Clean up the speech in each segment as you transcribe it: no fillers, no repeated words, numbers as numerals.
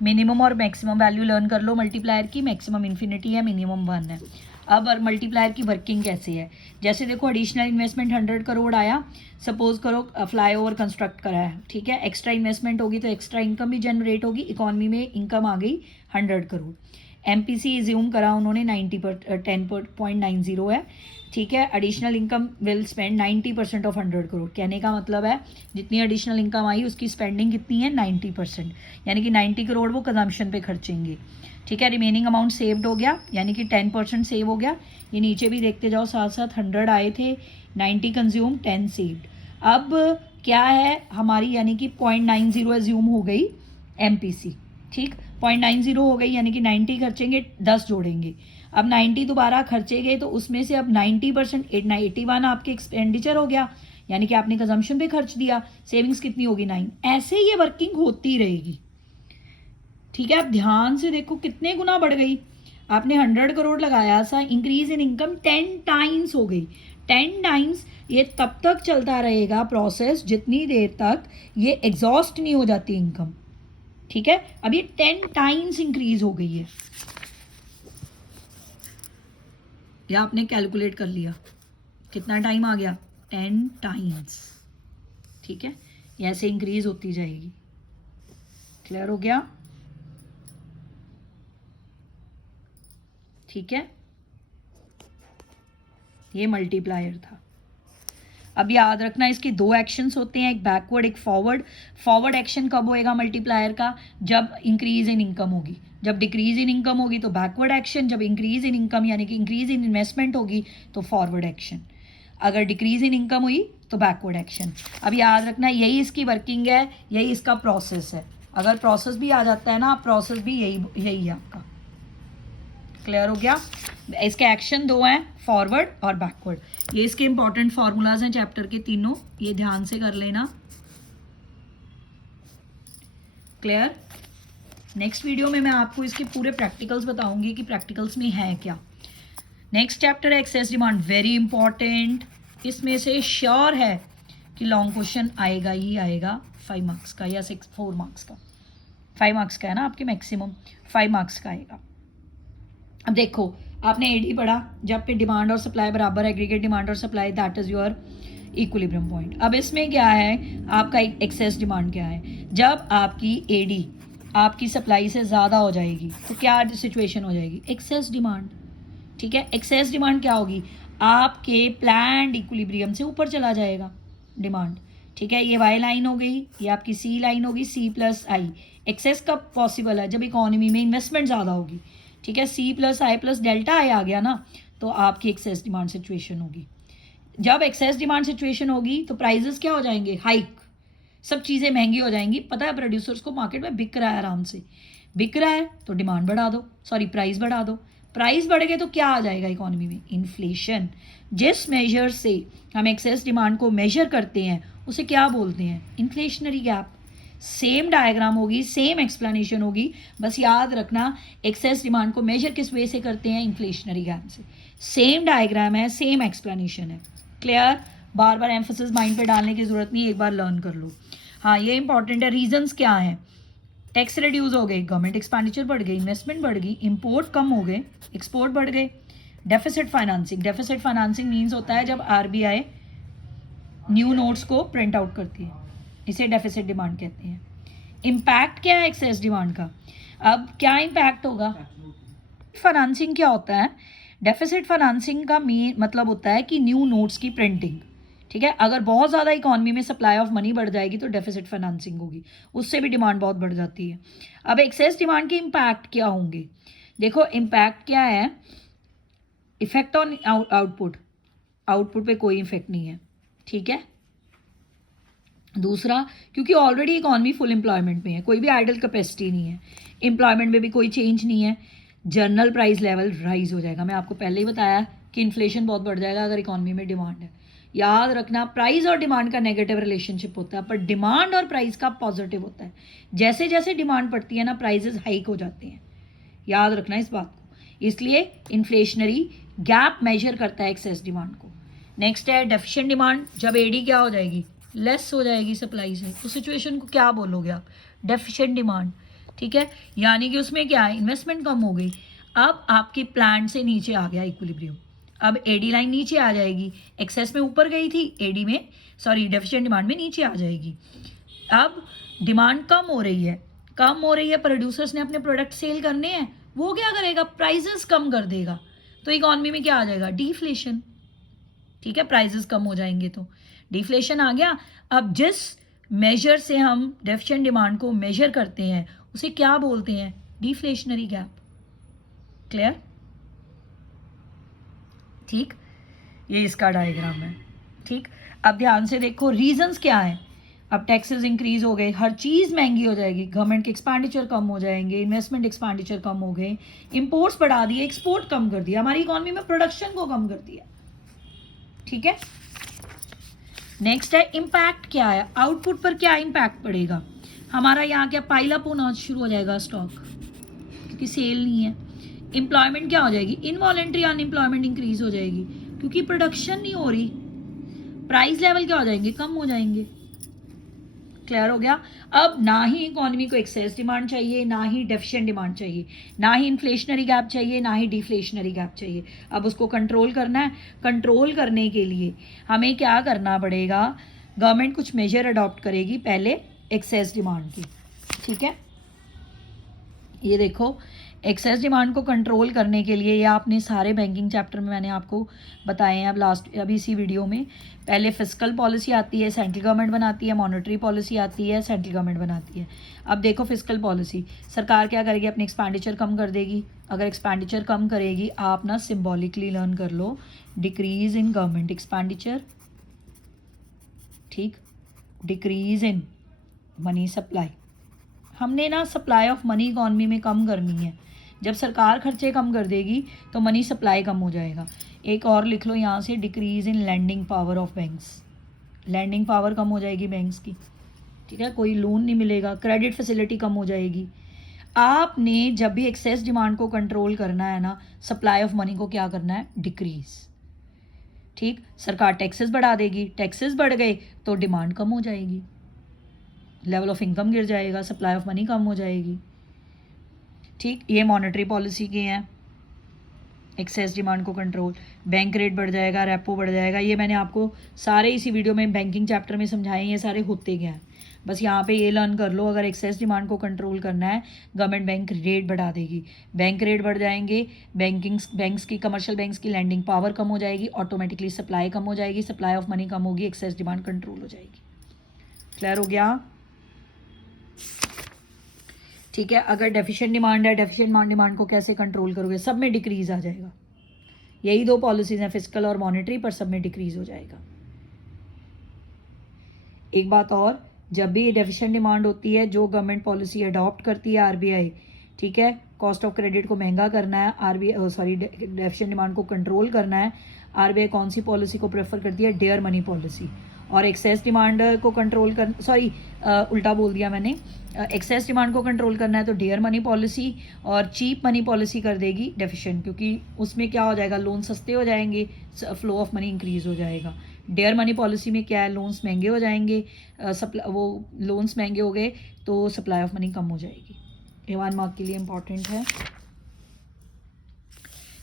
Minimum और maximum value learn कर लो multiplier की। मैक्सिमम इन्फिनिटी है, मिनिमम 1 है। अब मल्टीप्लायर की वर्किंग कैसे है, जैसे देखो एडिशनल इन्वेस्टमेंट 100 करोड़ आया, सपोज करो फ्लाईओवर कंस्ट्रक्ट करा है, ठीक है, एक्स्ट्रा इन्वेस्टमेंट होगी तो एक्स्ट्रा इनकम भी जनरेट होगी, इकोनॉमी में इनकम आ गई 100 करोड़। एमपीसी ज्यूम करा उन्होंने 10.90 है, ठीक है। Additional income will spend 90% of 100 crore. कहने का मतलब है जितनी एडिशनल इनकम आई उसकी स्पेंडिंग कितनी है 90%, यानी कि 90 करोड़ वो कंजम्पशन पे खर्चेंगे, ठीक है। रिमेनिंग अमाउंट सेव्ड हो गया, यानी कि 10% सेव हो गया। ये नीचे भी देखते जाओ साथ साथ, 100 आए थे, 90 कंज्यूम, 10 सेव्ड। अब क्या है हमारी, यानी कि 0.90 एज्यूम हो गई एमपीसी, ठीक, 0.90 हो गई, यानी कि 90 खर्चेंगे, 10 जोड़ेंगे। अब 90 दोबारा खर्चे गए तो उसमें से अब 90% 81 आपके एक्सपेंडिचर हो गया, यानी कि आपने कंजम्पशन पे खर्च दिया, सेविंग्स कितनी होगी 9। ऐसे ये वर्किंग होती रहेगी, ठीक है। आप ध्यान से देखो कितने गुना बढ़ गई, आपने 100 करोड़ लगाया सा, इंक्रीज इन इनकम 10 टाइम्स हो गई, 10 टाइम्स। ये तब तक चलता रहेगा प्रोसेस जितनी देर तक ये एग्जॉस्ट नहीं हो जाती इनकम, ठीक है। अब ये 10 टाइम्स इंक्रीज हो गई है, या आपने कैलकुलेट कर लिया कितना टाइम आ गया 10 टाइम्स, ठीक है। ये ऐसे इंक्रीज होती जाएगी। क्लियर हो गया, ठीक है। ये मल्टीप्लायर था। अब याद रखना इसके दो एक्शंस होते हैं, एक बैकवर्ड एक फॉरवर्ड। फॉरवर्ड एक्शन कब होएगा मल्टीप्लायर का, जब इंक्रीज इन इनकम होगी। जब डिक्रीज इन इनकम होगी तो बैकवर्ड एक्शन, जब इंक्रीज इन इनकम यानी कि इंक्रीज इन इन्वेस्टमेंट होगी तो फॉरवर्ड एक्शन। अगर डिक्रीज इन इनकम हुई तो बैकवर्ड एक्शन। अब याद रखना यही इसकी वर्किंग है, यही इसका प्रोसेस है। अगर प्रोसेस भी आ जाता है ना, प्रोसेस भी यही है आपका। क्लियर हो गया। इसके एक्शन दो हैं, फॉरवर्ड और बैकवर्ड। ये इसके इंपॉर्टेंट फॉर्मूलाज हैं चैप्टर के तीनों, ये ध्यान से कर लेना। क्लियर। नेक्स्ट वीडियो में मैं आपको इसके पूरे प्रैक्टिकल्स बताऊंगी कि प्रैक्टिकल्स में है क्या। नेक्स्ट चैप्टर है एक्सेस डिमांड, वेरी इंपॉर्टेंट। इसमें से श्योर है कि लॉन्ग क्वेश्चन आएगा ही आएगा 5 मार्क्स का या 4 मार्क्स का। 5 मार्क्स का है ना आपके मैक्सिमम, 5 मार्क्स का आएगा। अब देखो आपने एडी पढ़ा, जब पे डिमांड और सप्लाई बराबर, एग्रीगेट डिमांड और supply, that is your equilibrium point. अब इसमें क्या है आपका एक्सेस डिमांड क्या है, जब आपकी एडी आपकी सप्लाई से ज़्यादा हो जाएगी तो क्या सिचुएशन हो जाएगी, एक्सेस डिमांड, ठीक है। एक्सेस डिमांड क्या होगी, आपके प्लान्ड इक्विलिब्रियम से ऊपर चला जाएगा डिमांड, ठीक है। ये वाई लाइन हो गई, ये आपकी सी लाइन होगी, सी प्लस आई। एक्सेस कब पॉसिबल है, जब इकोनॉमी में इन्वेस्टमेंट ज़्यादा होगी, ठीक है। C plus I plus delta I आ गया ना, तो आपकी एक्सेस डिमांड सिचुएशन होगी। जब एक्सेस डिमांड सिचुएशन होगी तो प्राइजेस क्या हो जाएंगे, हाइक, सब चीज़ें महंगी हो जाएंगी। पता है प्रोड्यूसर्स को मार्केट में बिक रहा है, आराम से बिक रहा है तो डिमांड बढ़ा दो, सॉरी प्राइस बढ़ा दो। प्राइस बढ़ गए तो क्या आ जाएगा इकोनॉमी में, इन्फ्लेशन। जिस मेजर से हम एक्सेस डिमांड को मेजर करते हैं उसे क्या बोलते हैं, इन्फ्लेशनरी गैप। सेम डायग्राम होगी, सेम एक्सप्लेनेशन होगी, बस याद रखना एक्सेस डिमांड को मेजर किस वे से करते हैं, इन्फ्लेशनरी गैप से। सेम डायग्राम है, सेम एक्सप्लेनेशन है। क्लियर। बार बार एम्फोसिस माइंड पे डालने की जरूरत नहीं, एक बार लर्न कर लो। हाँ ये इंपॉर्टेंट है। रीजंस क्या हैं, टैक्स रिड्यूस हो गए, गवर्नमेंट एक्सपेंडिचर बढ़ गई, इन्वेस्टमेंट बढ़ गई, इंपोर्ट कम हो गए, एक्सपोर्ट बढ़ गए। Deficit financing, deficit financing means होता है जब आरबीआई न्यू नोट्स को प्रिंट आउट करती है, इसे डेफिसिट डिमांड कहते हैं। इम्पैक्ट क्या है एक्सेस डिमांड का, अब क्या इम्पैक्ट होगा, फाइनेंसिंग क्या होता है, डेफिसिट फाइनेंसिंग का मतलब होता है कि न्यू नोट्स की प्रिंटिंग, ठीक है। अगर बहुत ज़्यादा इकोनॉमी में सप्लाई ऑफ मनी बढ़ जाएगी तो डेफिसिट फाइनेंसिंग होगी, उससे भी डिमांड बहुत बढ़ जाती है। अब एक्सेस डिमांड के इम्पैक्ट क्या होंगे, देखो इम्पैक्ट क्या है, इफेक्ट ऑन आउटपुट, आउटपुट पे कोई इफेक्ट नहीं है, ठीक है। दूसरा, क्योंकि ऑलरेडी इकोनॉमी फुल एम्प्लॉयमेंट में है, कोई भी आइडल कैपेसिटी नहीं है, एम्प्लॉयमेंट में भी कोई चेंज नहीं है, जनरल प्राइस लेवल राइज हो जाएगा। मैं आपको पहले ही बताया कि इन्फ्लेशन बहुत बढ़ जाएगा अगर इकोनॉमी में डिमांड है। याद रखना प्राइस और डिमांड का नेगेटिव रिलेशनशिप होता है, पर डिमांड और प्राइस का पॉजिटिव होता है। जैसे जैसे डिमांड बढ़ती है ना, प्राइजेस हाइक हो जाते हैं, याद रखना इस बात को। इसलिए इन्फ्लेशनरी गैप मेजर करता है एक्सेस डिमांड को। नेक्स्ट है डेफिशिएंट डिमांड, जब एडी क्या हो जाएगी, लेस हो जाएगी सप्लाई से, उस सिचुएशन को क्या बोलोगे आप, डेफिशिएंट डिमांड। ठीक है, यानी कि उसमें क्या है, इन्वेस्टमेंट कम हो गई। अब आपकी प्लान से नीचे आ गया इक्विलिब्रियम, अब एडी लाइन नीचे आ जाएगी, एक्सेस में ऊपर गई थी, एडी में सॉरी डेफिशिएंट डिमांड में नीचे आ जाएगी। अब डिमांड कम हो रही है, कम हो रही है, प्रोड्यूसर्स ने अपने प्रोडक्ट सेल करने हैं, वो क्या करेगा, प्राइजेस कम कर देगा, तो इकॉनमी में क्या आ जाएगा, डिफ्लेशन। ठीक है, प्राइजेस कम हो जाएंगे तो डिफ्लेशन आ गया। अब जिस मेजर से हम डेफिशिएंट डिमांड को मेजर करते हैं उसे क्या बोलते हैं, डिफ्लेशनरी गैप। क्लियर? ठीक, ये इसका डायग्राम है। ठीक, अब ध्यान से देखो रीजंस क्या है। अब टैक्सेस इंक्रीज हो गए, हर चीज़ महंगी हो जाएगी, गवर्नमेंट के एक्सपेंडिचर कम हो जाएंगे, इन्वेस्टमेंट एक्सपेंडिचर कम हो गए, इंपोर्ट्स बढ़ा दिए, एक्सपोर्ट कम कर दिया, हमारी इकोनॉमी में प्रोडक्शन को कम कर दिया। ठीक है, नेक्स्ट है इम्पैक्ट क्या है, आउटपुट पर क्या इम्पैक्ट पड़ेगा, हमारा यहाँ क्या पाइल अप होना शुरू हो जाएगा स्टॉक, क्योंकि सेल नहीं है। एम्प्लॉयमेंट क्या हो जाएगी, इनवॉलेंट्री अनएम्प्लॉयमेंट इंक्रीज हो जाएगी, क्योंकि प्रोडक्शन नहीं हो रही। प्राइस लेवल क्या हो जाएंगे, कम हो जाएंगे। क्लियर हो गया? अब ना ही इकोनॉमी को एक्सेस डिमांड चाहिए, ना ही डेफिशिएंट डिमांड चाहिए, ना ही इन्फ्लेशनरी गैप चाहिए, ना ही डिफ्लेशनरी गैप चाहिए। अब उसको कंट्रोल करना है। कंट्रोल करने के लिए हमें क्या करना पड़ेगा, गवर्नमेंट कुछ मेजर अडॉप्ट करेगी पहले एक्सेस डिमांड की। ठीक है, ये देखो एक्सेस डिमांड को कंट्रोल करने के लिए, या आपने सारे बैंकिंग चैप्टर में मैंने आपको बताए हैं, अब लास्ट अभी इसी वीडियो में, पहले फिस्कल पॉलिसी आती है, सेंट्रल गवर्नमेंट बनाती है, मॉनेटरी पॉलिसी आती है, सेंट्रल गवर्नमेंट बनाती है। अब देखो फिस्कल पॉलिसी, सरकार क्या करेगी, अपनी एक्सपेंडिचर कम कर देगी। अगर एक्सपेंडिचर कम करेगी, आप ना सिम्बॉलिकली लर्न कर लो, डिक्रीज इन गवर्नमेंट एक्सपेंडिचर, ठीक, डिक्रीज इन मनी सप्लाई। हमने ना सप्लाई ऑफ मनी इकॉनमी में कम करनी है। जब सरकार खर्चे कम कर देगी तो मनी सप्लाई कम हो जाएगा। एक और लिख लो यहाँ से, decrease in lending power of banks, lending power कम हो जाएगी बैंक्स की। ठीक है, कोई लोन नहीं मिलेगा, क्रेडिट फैसिलिटी कम हो जाएगी। आपने जब भी एक्सेस डिमांड को कंट्रोल करना है ना, सप्लाई ऑफ मनी को क्या करना है, डिक्रीज। ठीक, सरकार टैक्सेस बढ़ा देगी, टैक्सेस बढ़ गए तो डिमांड कम हो जाएगी, लेवल ऑफ इनकम गिर जाएगा, सप्लाई ऑफ मनी कम हो जाएगी। ठीक, ये मॉनेटरी पॉलिसी के हैं, एक्सेस डिमांड को कंट्रोल, बैंक रेट बढ़ जाएगा, रेपो बढ़ जाएगा, ये मैंने आपको सारे इसी वीडियो में बैंकिंग चैप्टर में समझाए, ये सारे होते गए हैं। बस यहाँ पे ये लर्न कर लो, अगर एक्सेस डिमांड को कंट्रोल करना है, गवर्नमेंट बैंक रेट बढ़ा देगी, बैंक रेट बढ़ जाएंगे, बैंक्स की, कमर्शियल बैंक्स की लैंडिंग पावर कम हो जाएगी, ऑटोमेटिकली सप्लाई कम हो जाएगी, सप्लाई ऑफ मनी कम होगी, एक्सेस डिमांड कंट्रोल हो जाएगी। क्लियर हो गया? ठीक है, अगर डेफिशिएंट डिमांड है, डेफिशिएंट डिमांड को कैसे कंट्रोल करोगे, सब में डिक्रीज आ जाएगा। यही दो पॉलिसीज हैं, फिस्कल और मॉनेटरी, पर सब में डिक्रीज हो जाएगा। एक बात और, जब भी डेफिशिएंट डिमांड होती है, जो गवर्नमेंट पॉलिसी अडॉप्ट करती है आरबीआई, ठीक है, कॉस्ट ऑफ क्रेडिट को महंगा करना है, आरबीआई डेफिशिएंट डिमांड को कंट्रोल करना है, आरबीआई कौन सी पॉलिसी को प्रेफर करती है, डेयर मनी पॉलिसी। और एक्सेस डिमांड को कंट्रोल कर, सॉरी उल्टा बोल दिया मैंने, एक्सेस डिमांड को कंट्रोल करना है तो डेयर मनी पॉलिसी, और चीप मनी पॉलिसी कर देगी डेफिशिएंट, क्योंकि उसमें क्या हो जाएगा, लोन सस्ते हो जाएंगे, फ्लो ऑफ मनी इंक्रीज हो जाएगा। डेयर मनी पॉलिसी में क्या है, लोन्स महंगे हो जाएंगे, वो लोन्स महंगे हो गए तो सप्लाई ऑफ मनी कम हो जाएगी। ये 1 मार्क के लिए इंपॉर्टेंट है।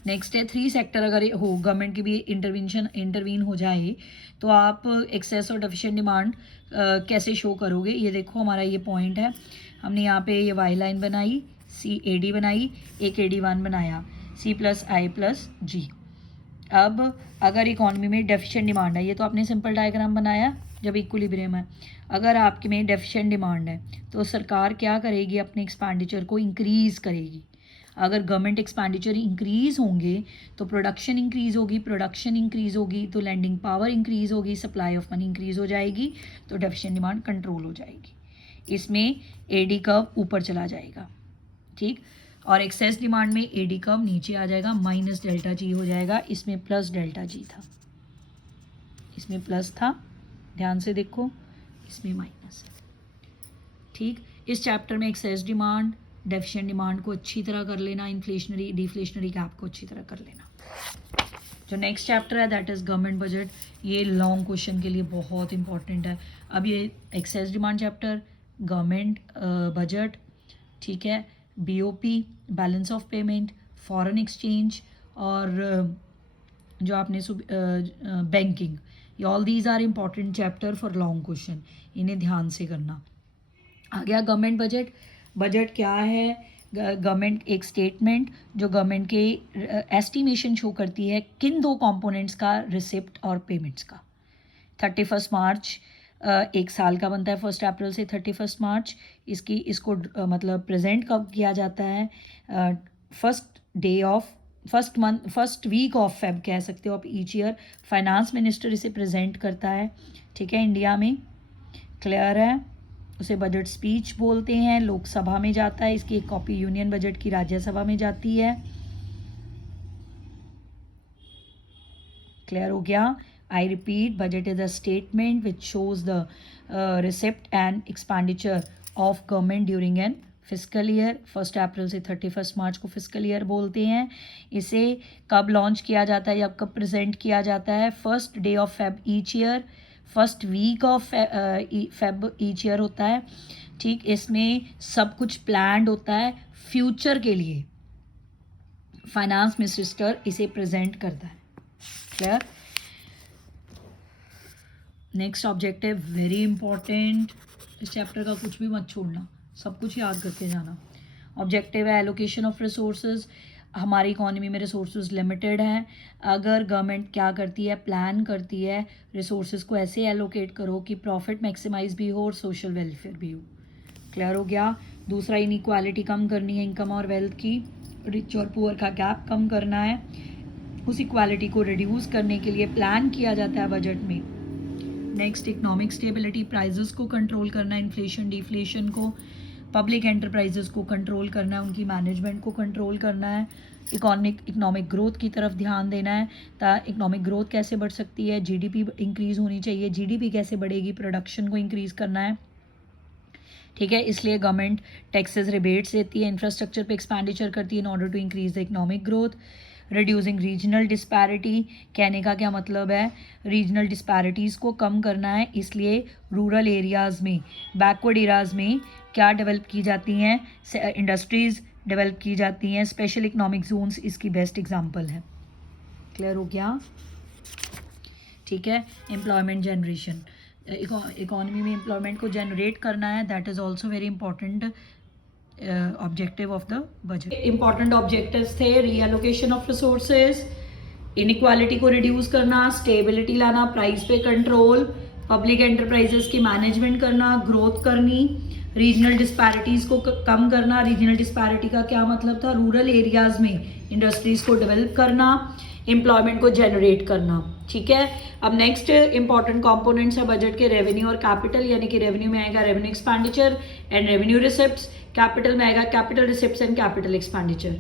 नेक्स्ट है 3 सेक्टर अगर हो, गवर्नमेंट की भी इंटरवीन हो जाए तो आप एक्सेस और डेफिशिएंट डिमांड कैसे शो करोगे। ये देखो हमारा ये पॉइंट है, हमने यहाँ पे ये वाई लाइन बनाई, सी ए डी बनाई, एक AD1 बनाया, C + I + G। अब अगर इकॉनमी में डेफिशिएंट डिमांड है, ये तो आपने सिंपल डायग्राम बनाया जब इक्विलिब्रियम है, अगर आपके में डेफिशिएंट डिमांड है तो सरकार क्या करेगी, अपने एक्सपेंडिचर को इंक्रीज़ करेगी। अगर गवर्नमेंट एक्सपेंडिचर इंक्रीज़ होंगे तो प्रोडक्शन इंक्रीज़ होगी, प्रोडक्शन इंक्रीज़ होगी तो लैंडिंग पावर इंक्रीज़ होगी, सप्लाई ऑफ मनी इंक्रीज़ हो जाएगी, तो डेफिशिएंट डिमांड कंट्रोल हो जाएगी। इसमें AD कर्व ऊपर चला जाएगा, ठीक, और एक्सेस डिमांड में AD कर्व नीचे आ जाएगा, -ΔG हो जाएगा, इसमें +ΔG था, इसमें प्लस था, ध्यान से देखो, इसमें माइनस है। ठीक, इस चैप्टर में एक्सेस डिमांड, डेफिशिएंट डिमांड को अच्छी तरह कर लेना, इन्फ्लेशनरी डिफ्लेशनरी गैप को अच्छी तरह कर लेना। जो नेक्स्ट चैप्टर है दैट इज़ गवर्नमेंट बजट, ये लॉन्ग क्वेश्चन के लिए बहुत इंपॉर्टेंट है। अब ये excess demand chapter, government budget, ठीक है, BOP balance of payment, foreign exchange और जो आपने बैंकिंग, ये all these are important chapter for long question, इन्हें ध्यान से करना। आ गया गवर्नमेंट बजट। बजट क्या है? गवर्नमेंट एक स्टेटमेंट जो गवर्नमेंट के एस्टिमेशन शो करती है किन दो कंपोनेंट्स का, रिसिप्ट और पेमेंट्स का। 31 मार्च एक साल का बनता है, 1 अप्रैल से 31 मार्च। इसको मतलब प्रेजेंट कब किया जाता है? फर्स्ट वीक ऑफ फेब कह सकते हो आप ईच ईयर। फाइनेंस मिनिस्टर इसे प्रेजेंट करता है, ठीक है, इंडिया में। क्लियर है? उसे बजट स्पीच बोलते हैं, लोकसभा में जाता है। इसकी एक कॉपी यूनियन बजट की राज्यसभा में जाती है। क्लियर हो गया? I repeat, budget is a statement which shows the receipt and expenditure of government during an fiscal year. 1 अप्रैल से 31 मार्च को फिस्कल ईयर बोलते हैं। इसे कब लॉन्च किया जाता है या कब प्रेजेंट किया जाता है? 1st day of Feb each year, 1st week of Feb each year होता है, ठीक। इसमें सब कुछ प्लान्ड होता है फ्यूचर के लिए। फाइनेंस मिनिस्टर इसे प्रेजेंट करता है। Clear? Next objective very important, इस चैप्टर का कुछ भी मत छोड़ना, सब कुछ याद करके जाना। ऑब्जेक्टिव है एलोकेशन ऑफ रिसोर्सेज। हमारी इकोनॉमी में रिसोर्सेज लिमिटेड हैं। अगर गवर्नमेंट क्या करती है, प्लान करती है रिसोर्सेज को ऐसे एलोकेट करो कि प्रॉफिट मैक्सिमाइज भी हो और सोशल वेलफेयर भी हो। क्लियर हो गया? दूसरा, इनइक्वालिटी कम करनी है, इनकम और वेल्थ की, रिच और पुअर का गैप कम करना है। उस इक्वालिटी को रिड्यूस करने के लिए प्लान किया जाता है बजट में। नेक्स्ट, इकोनॉमिक स्टेबिलिटी, प्राइजेस को कंट्रोल करना है, इन्फ्लेशन डिफ्लेशन को, पब्लिक एंटरप्राइजेस को कंट्रोल करना है, उनकी मैनेजमेंट को कंट्रोल करना है। इकोनॉमिक ग्रोथ की तरफ ध्यान देना है। इकोनॉमिक ग्रोथ कैसे बढ़ सकती है? जीडीपी इंक्रीज होनी चाहिए। जीडीपी कैसे बढ़ेगी? प्रोडक्शन को इंक्रीज करना है, ठीक है। इसलिए गवर्नमेंट टैक्सेस रिबेट्स देती है, इंफ्रास्ट्रक्चर पे एक्सपेंडिचर करती है in order to increase the economic growth. Reducing regional disparity, कहने का क्या मतलब है? रीजनल डिस्पैरिटीज़ को कम करना है, इसलिए रूरल एरियाज़ में, बैकवर्ड एरियाज़ में क्या डेवलप की जाती हैं? इंडस्ट्रीज़ डेवलप की जाती हैं। स्पेशल इकोनॉमिक जोन्स इसकी बेस्ट एग्जांपल है। क्लियर हो गया? ठीक है। एम्प्लॉयमेंट जनरेशन, इकोनॉमी में एम्प्लॉयमेंट को जनरेट करना है, that is also very important objective of the budget. Important objectives थे रीएलोकेशन ऑफ रिसोर्सेज, इनइक्वालिटी को रिड्यूस करना, स्टेबिलिटी लाना, प्राइस पे कंट्रोल, पब्लिक एंटरप्राइजेस की मैनेजमेंट करना, ग्रोथ करनी, रीजनल डिस्पैरिटीज़ को कम करना। रीजनल डिस्पैरिटी का क्या मतलब था? रूरल एरियाज़ में इंडस्ट्रीज़ को डेवलप करना, एम्प्लॉयमेंट को जनरेट करना, ठीक है। अब नेक्स्ट इंपॉर्टेंट कंपोनेंट्स है बजट के, रेवेन्यू और कैपिटल, यानी कि रेवेन्यू में आएगा revenue expenditure and revenue receipts, capital में आएगा capital receipts and capital expenditure.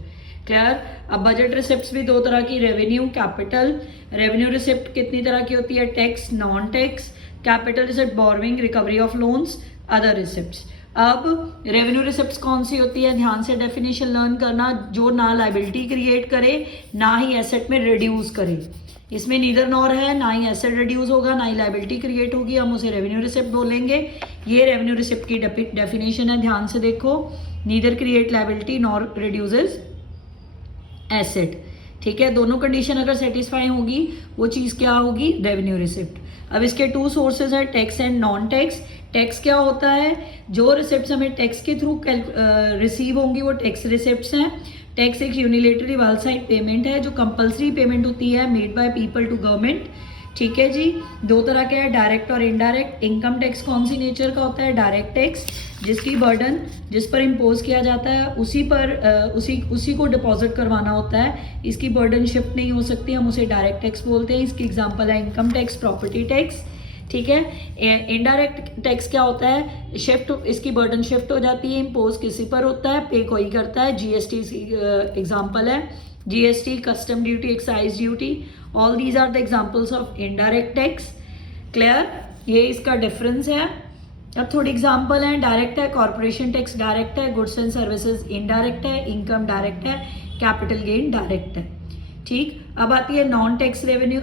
Clear? अब बजट रिसिप्ट्स भी दो तरह की, रेवेन्यू, कैपिटल। रेवेन्यू रिसिप्ट कितनी तरह की होती है? Tax, non tax. Capital receipt borrowing, recovery of loans, other receipts. अब रेवेन्यू रिसिप्ट्स कौन सी होती है? ध्यान से डेफिनेशन लर्न करना। जो ना लाइबिलिटी क्रिएट करे ना ही एसेट में रिड्यूस करे। इसमें नीदर नॉर है, ना ही एसेट रिड्यूस होगा ना ही लाइबिलिटी क्रिएट होगी, हम उसे रेवेन्यू रिसिप्ट बोलेंगे। ये रेवेन्यू रिसिप्ट की डेफिनेशन है, ध्यान से देखो। Neither create liability nor reduces asset, ठीक है। दोनों कंडीशन अगर सेटिस्फाई होगी, वो चीज़ क्या होगी? Revenue receipt. अब इसके टू सोर्सेज है, tax and non tax. Tax क्या होता है? जो रिसिप्ट्स हमें टैक्स के थ्रू रिसीव होंगी वो टैक्स रिसिप्ट्स हैं। टैक्स एक यूनिलेटरी वन साइड पेमेंट है जो कंपलसरी पेमेंट होती है made by people to government, ठीक है जी। दो तरह के हैं, डायरेक्ट और इनडायरेक्ट। इनकम टैक्स कौन सी नेचर का होता है? डायरेक्ट टैक्स, जिसकी बर्डन जिस पर इम्पोज किया जाता है उसी को डिपॉजिट करवाना होता है, इसकी बर्डन शिफ्ट नहीं हो सकती, हम उसे डायरेक्ट टैक्स बोलते हैं। इसकी एग्जांपल है इनकम टैक्स, प्रॉपर्टी टैक्स, ठीक है। इनडायरेक्ट टैक्स क्या होता है? शिफ्ट, इसकी बर्डन शिफ्ट हो जाती है, इम्पोज किसी पर होता है, पे कोई करता है। जीएसटी एग्जांपल है, GST, custom duty, excise duty, all these are the examples of indirect tax. Clear? ये इसका डिफरेंस है। अब थोड़ी एग्जांपल है, डायरेक्ट है, कॉर्पोरेशन टैक्स डायरेक्ट है, गुड्स एंड सर्विसेज इनडायरेक्ट है, इनकम डायरेक्ट है, कैपिटल गेन डायरेक्ट है, ठीक। अब आती है नॉन टैक्स रेवेन्यू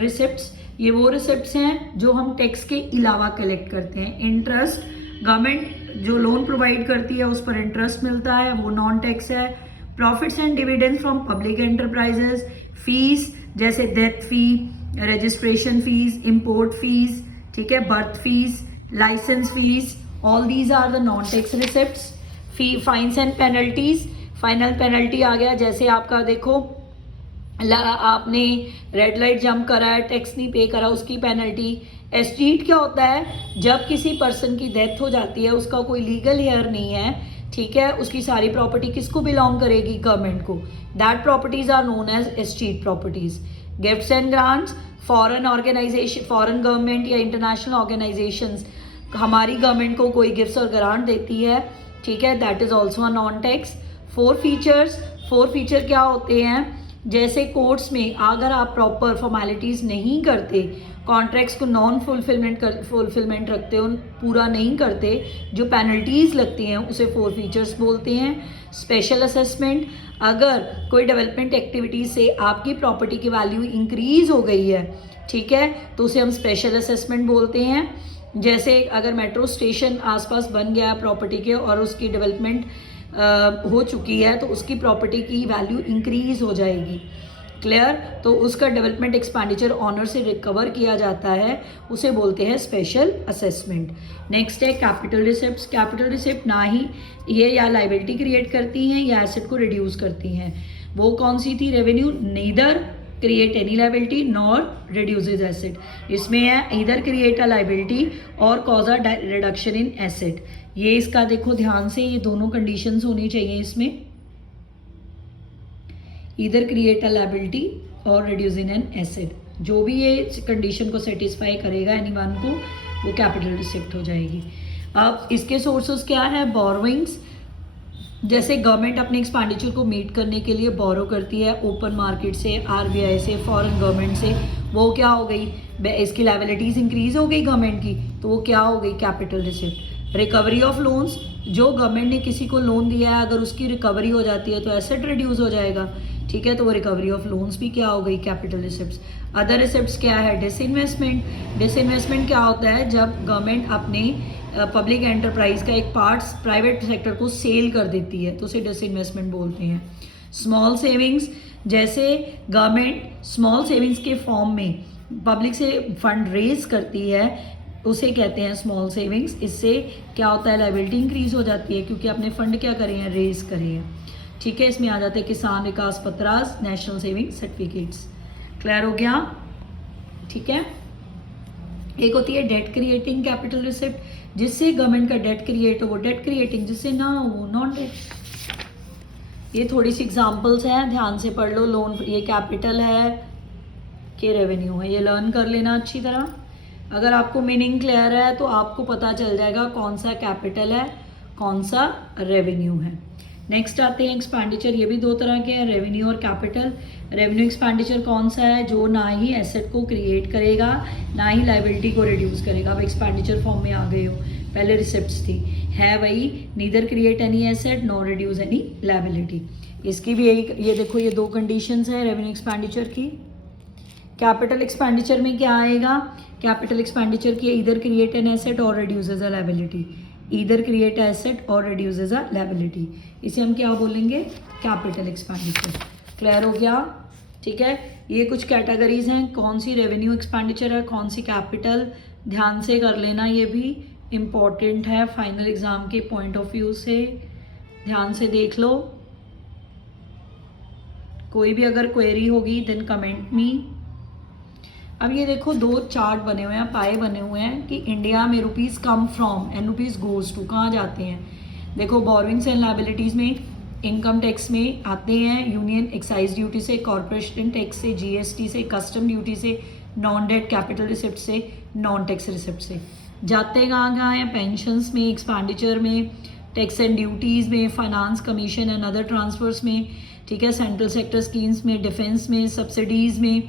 रिसिप्ट्स। ये वो रिसिप्ट्स हैं जो हम टैक्स के अलावा कलेक्ट करते हैं। इंटरेस्ट, गवर्नमेंट जो लोन प्रोवाइड करती है उस पर इंटरेस्ट मिलता है, वो नॉन टैक्स है। Profits and dividend from public enterprises, fees जैसे death fee, registration fees, import fees, ठीक है, birth fees, licence fees, all these are the non tax receipts. Fee, fines and penalties, final penalty आ गया, जैसे आपका देखो आपने रेड लाइट जंप करा है, टैक्स नहीं पे करा, उसकी पेनल्टी। एस्टीट क्या होता है, जब किसी पर्सन की डेथ हो जाती है, उसका कोई लीगल हेयर नहीं है, ठीक है, उसकी सारी प्रॉपर्टी किसको बिलोंग करेगी, गवर्नमेंट को, that properties are known as escheat properties. Gifts and grants, foreign organisation, foreign government या इंटरनेशनल ऑर्गेनाइजेशंस हमारी गवर्नमेंट को कोई गिफ्ट्स और ग्रांट देती है, ठीक है, that is also a non tax. Four feature क्या होते हैं, जैसे कोर्ट्स में अगर आप प्रॉपर फॉर्मेलिटीज़ नहीं करते, कॉन्ट्रैक्ट्स को नॉन फुलफिलमेंट रखते हो, पूरा नहीं करते, जो पेनल्टीज़ लगती हैं उसे फोर फीचर्स बोलते हैं। स्पेशल असेसमेंट, अगर कोई डेवलपमेंट एक्टिविटीज से आपकी प्रॉपर्टी की वैल्यू इंक्रीज हो गई है, ठीक है, तो उसे हम स्पेशल असेसमेंट बोलते हैं। जैसे अगर मेट्रो स्टेशन आसपास बन गया प्रॉपर्टी के और उसकी डेवलपमेंट हो चुकी है, तो उसकी प्रॉपर्टी की वैल्यू इंक्रीज हो जाएगी, क्लियर, तो उसका डेवलपमेंट एक्सपेंडिचर ऑनर से रिकवर किया जाता है, उसे बोलते हैं स्पेशल असेसमेंट। नेक्स्ट है कैपिटल रिसिप्ट्स। कैपिटल रिसिप्ट ना ही ये या लाइबिलिटी क्रिएट करती हैं या एसेट को रिड्यूस करती हैं। वो कौन सी थी, revenue neither create any liability nor reduces asset. इसमें है ईदर क्रिएट अ लाइबिलिटी और cause a reduction in asset. ये इसका देखो ध्यान से, ये दोनों कंडीशंस होनी चाहिए इसमें, ईदर क्रिएट अ लाइबिलिटी और रिड्यूस इन एन एसेट। जो भी ये कंडीशन को सेटिस्फाई करेगा एनी वन को, वो कैपिटल रिसिप्ट हो जाएगी। अब इसके सोर्सेस क्या है, बोरोइंग्स, जैसे गवर्नमेंट अपने एक्सपेंडिचर को मीट करने के लिए बोरो करती है ओपन मार्केट से, आरबीआई से, फॉरेन गवर्नमेंट से, वो क्या हो गई, इसकी लायबिलिटीज इंक्रीज हो गई गवर्नमेंट की, तो वो क्या हो गई, capital receipt. Recovery of loans, जो गवर्नमेंट ने किसी को लोन दिया है, अगर उसकी रिकवरी हो जाती है तो एसेट रिड्यूस हो जाएगा, ठीक है, तो वो रिकवरी ऑफ लोन्स भी क्या हो गई, कैपिटल रिसिप्ट्स। अदर रिसिप्ट्स क्या है, डिसइन्वेस्टमेंट। डिसइन्वेस्टमेंट क्या होता है, जब गवर्नमेंट अपने पब्लिक एंटरप्राइज का एक पार्ट प्राइवेट सेक्टर को सेल कर देती है, तो उसे डिसइन्वेस्टमेंट बोलते हैं। स्मॉल सेविंग्स, जैसे गवर्नमेंट स्मॉल सेविंग्स के फॉर्म में पब्लिक से फंड रेज करती है, उसे कहते हैं स्मॉल सेविंग्स। इससे क्या होता है, लायबिलिटी इंक्रीज हो जाती है, क्योंकि अपने फंड क्या करे हैं, रेज करे हैं, ठीक है। इसमें आ जाते हैं किसान विकास पत्रास, नेशनल सेविंग सर्टिफिकेट्स। क्लियर हो गया, ठीक है। एक होती है डेट क्रिएटिंग कैपिटल रिसिप्ट, जिससे गवर्नमेंट का डेट क्रिएट हो, वो डेट क्रिएटिंग, जिससे ना हो नॉन डेट। ये थोड़ी सी एग्जांपल्स हैं, ध्यान से पढ़ लो। लोन, ये कैपिटल है कि रेवेन्यू है, ये लर्न कर लेना अच्छी तरह। अगर आपको मीनिंग क्लियर है तो आपको पता चल जाएगा कौन सा कैपिटल है, कौन सा रेवेन्यू है। नेक्स्ट आते हैं एक्सपेंडिचर, ये भी दो तरह के हैं, रेवेन्यू और कैपिटल। रेवेन्यू एक्सपेंडिचर कौन सा है, जो ना ही एसेट को क्रिएट करेगा ना ही लाइबिलिटी को रिड्यूस करेगा। अब एक्सपेंडिचर फॉर्म में आ गए हो, पहले रिसिप्ट्स थी, है वही, neither create any asset nor reduce any liability. इसकी भी यही, ये देखो, ये दो कंडीशंस है रेवेन्यू एक्सपेंडिचर की। कैपिटल एक्सपेंडिचर में क्या आएगा, कैपिटल एक्सपेंडिचर की ईदर क्रिएट एन एसेट और reduces a liability, either create asset और रिड्यूसेस अ लाइबिलिटी, इसे हम क्या बोलेंगे, कैपिटल एक्सपेंडिचर। क्लियर हो गया, ठीक है। ये कुछ कैटेगरीज हैं, कौन सी रेवेन्यू एक्सपेंडिचर है, कौन सी कैपिटल, ध्यान से कर लेना, ये भी इम्पॉर्टेंट है फाइनल एग्जाम के पॉइंट ऑफ व्यू से, ध्यान से देख लो। कोई भी अगर क्वेरी होगी देन कमेंट मी। अब ये देखो, दो चार्ट बने हुए हैं, पाए बने हुए हैं कि इंडिया में rupees come from and rupees goes to, कहाँ जाते हैं। देखो, बोरोइंग्स एंड लायबिलिटीज़ में इनकम टैक्स में आते हैं, यूनियन एक्साइज ड्यूटी से, कॉर्पोरेशन टैक्स से, जीएसटी से, कस्टम ड्यूटी से, नॉन डेट कैपिटल रिसिप्ट से, नॉन टैक्स रिसिप्ट से। जाते कहाँ कहाँ हैं, पेंशंस में, एक्सपेंडिचर में, टैक्स एंड ड्यूटीज़ में, finance commission and other transfers में, ठीक है, सेंट्रल सेक्टर स्कीम्स में, डिफेंस में, सब्सिडीज़ में,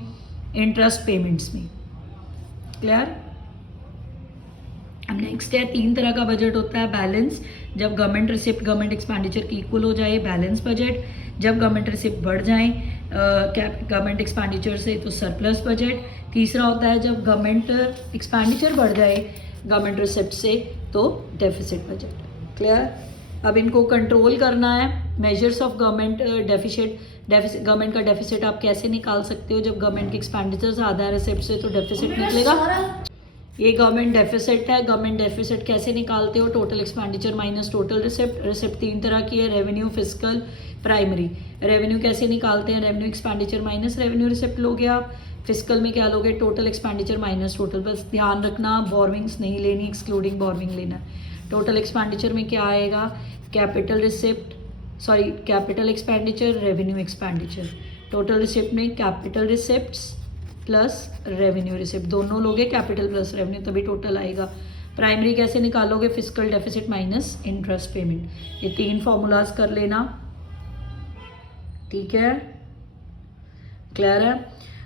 इंटरेस्ट पेमेंट्स में। क्लियर। अब नेक्स्ट है, तीन तरह का बजट होता है, बैलेंस, जब गवर्नमेंट रिसिप्ट गवर्नमेंट एक्सपेंडिचर की इक्वल हो जाए, बैलेंस बजट, जब गवर्नमेंट रिसिप्ट बढ़ जाए गवर्नमेंट एक्सपेंडिचर से तो सरप्लस बजट। तीसरा होता है जब गवर्नमेंट एक्सपेंडिचर बढ़ जाए गवर्नमेंट रिसिप्ट से तो डेफिसिट बजट। क्लियर। अब इनको कंट्रोल करना है। Measures of government deficit, government का डेफिसिट आप कैसे निकाल सकते हो? जब गवर्नमेंट के एक्सपेंडिचर ज़्यादा है रिसिप्ट से तो डेफिसिट निकलेगा। ये गवर्नमेंट डेफिसिट है। गवर्नमेंट डेफिसिट कैसे निकालते हो? Total expenditure minus total receipt. Receipt 3 तरह की है, रेवेन्यू, फिस्कल, प्राइमरी। रेवेन्यू कैसे निकालते हैं? Revenue expenditure minus revenue receipt लोगे आप। फिस्कल में क्या लोगे? Total expenditure minus total. बस ध्यान रखना बोरविंग्स नहीं लेनी, एक्सक्लूडिंग बोरविंग लेना। टोटल एक्सपेंडिचर में क्या आएगा? Capital receipt, sorry capital expenditure, revenue expenditure. Total receipt में capital receipts plus revenue receipt दोनों लोगे, कैपिटल प्लस रेवेन्यू, तभी टोटल आएगा। प्राइमरी कैसे निकालोगे? Fiscal deficit minus interest payment. ये 3 फॉर्मूलाज कर लेना, ठीक है, क्लियर है।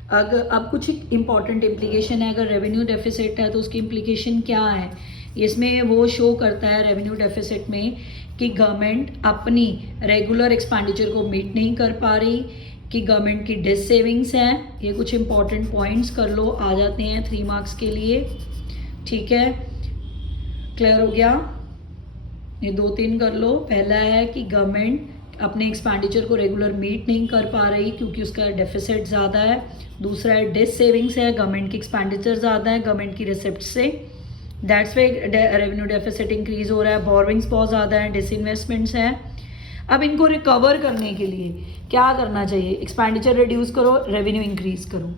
अब कुछ इंपॉर्टेंट इम्प्लीकेशन है। अगर रेवेन्यू डेफिसिट है तो उसकी इम्प्लीकेशन क्या है? इसमें वो शो करता है रेवेन्यू डेफिसिट में कि गवर्नमेंट अपनी रेगुलर एक्सपेंडिचर को मीट नहीं कर पा रही, कि गवर्नमेंट की डिस सेविंग्स हैं। ये कुछ इंपॉर्टेंट पॉइंट्स कर लो, आ जाते हैं 3 मार्क्स के लिए, ठीक है, क्लियर हो गया। ये 2-3 कर लो। पहला है कि गवर्नमेंट अपने एक्सपेंडिचर को रेगुलर मीट नहीं कर पा रही क्योंकि उसका डेफिसिट ज़्यादा है। दूसरा है डिस सेविंग्स है, गवर्नमेंट की एक्सपेंडिचर ज़्यादा है गवर्नमेंट की रिसिप्ट से, that's way revenue deficit increase हो रहा है। बोरविंग्स बहुत ज़्यादा है, डिसइन्वेस्टमेंट्स हैं। अब इनको रिकवर करने के लिए क्या करना चाहिए? एक्सपेंडिचर रिड्यूस करो, रेवेन्यू इंक्रीज करो,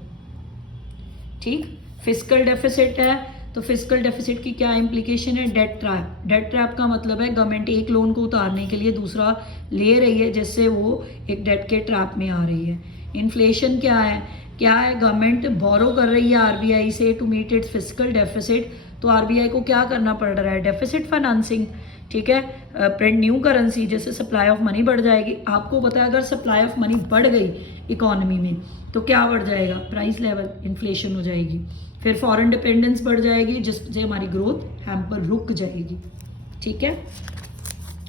ठीक। फिस्कल डेफिसिट है तो फिस्कल डेफिसिट की क्या इम्प्लीकेशन है? Debt trap. डेट ट्रैप का मतलब है गवर्नमेंट एक लोन को उतारने के लिए दूसरा ले रही है, जिससे वो एक डेट के ट्रैप में आ रही है। इन्फ्लेशन क्या है? गवर्नमेंट बोरो कर रही है आरबीआई से to meet its fiscal deficit, तो आरबीआई को क्या करना पड़ रहा है? डेफिसिट फाइनेंसिंग, ठीक है, प्रिंट न्यू करेंसी, जैसे सप्लाई ऑफ मनी बढ़ जाएगी। आपको पता है अगर सप्लाई ऑफ मनी बढ़ गई इकोनॉमी में तो क्या बढ़ जाएगा? प्राइस लेवल, इन्फ्लेशन हो जाएगी। फिर फॉरेन डिपेंडेंस बढ़ जाएगी जिससे हमारी ग्रोथ हैम्पर रुक जाएगी, ठीक है।